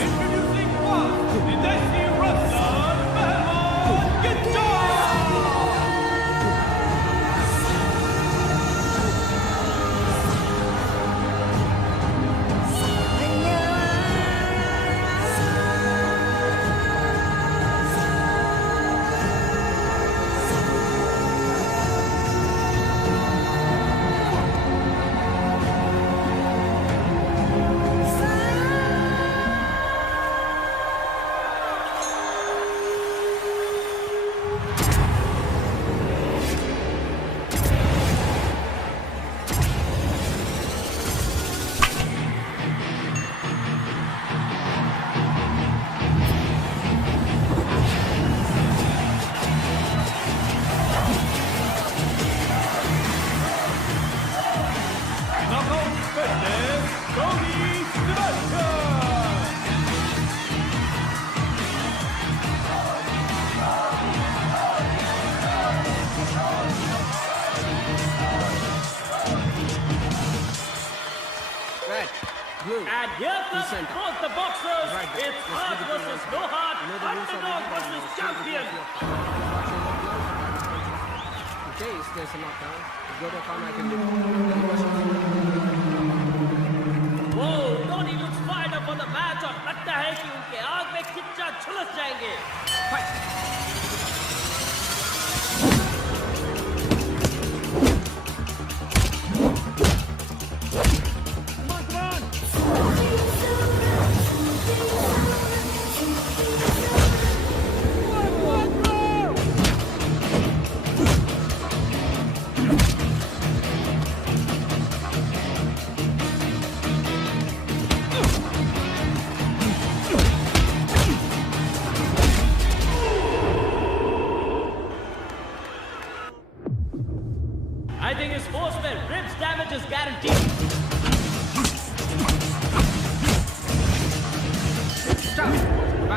Introducing first, the Desi wrestler, Pehlwan Kiच्चा. And here comes both the boxers. It's heart versus no heart. Underdog versus champion. In case there's a knockdown, go to corner and Whoa, Tony looks fired up for the match और लगता है कि उनके आग में किच्चा झुलस जाएंगे.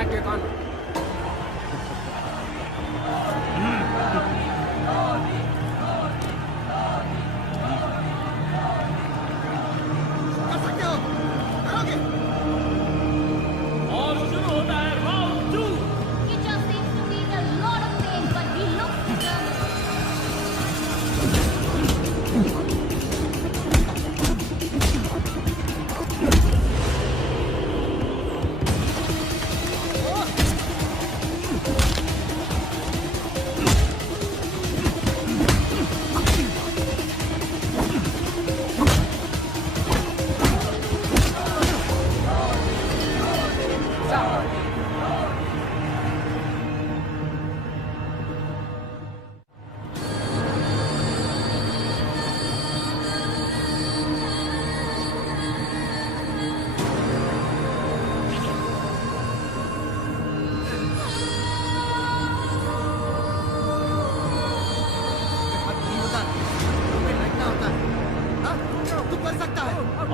back to your corner. और शुरू होता है round 2। Kicha seems to be in a lot of pain, but he looks determined.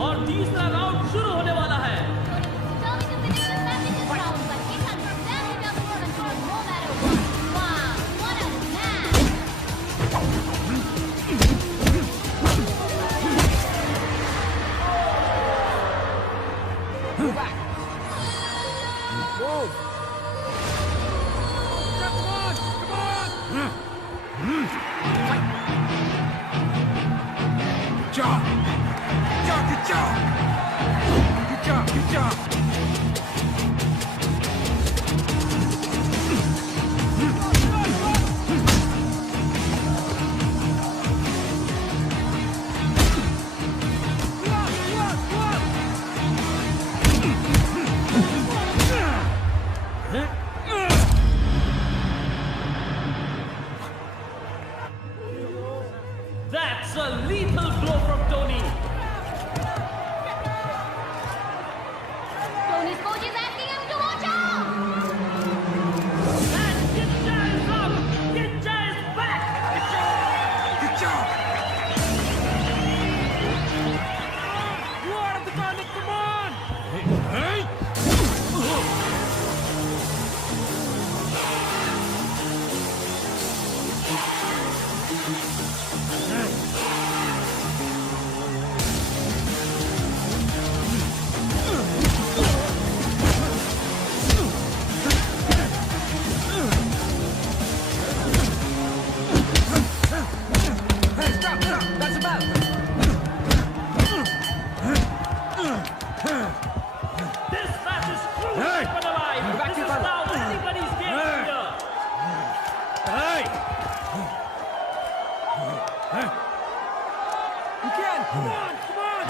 और तीसरा राउंड शुरू होने वाला है। That's a lethal blow from Tony. Tony's coach is asking him to watch out. And Kicha is up. Kicha is back. Kicha. You are the garlic, come on. Hey. That's about. This match is crucial for the life. This is now anybody's game here. You can. Come on, come on.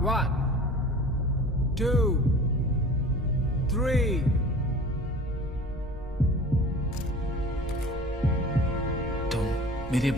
1, 2, 3. तुम मेरे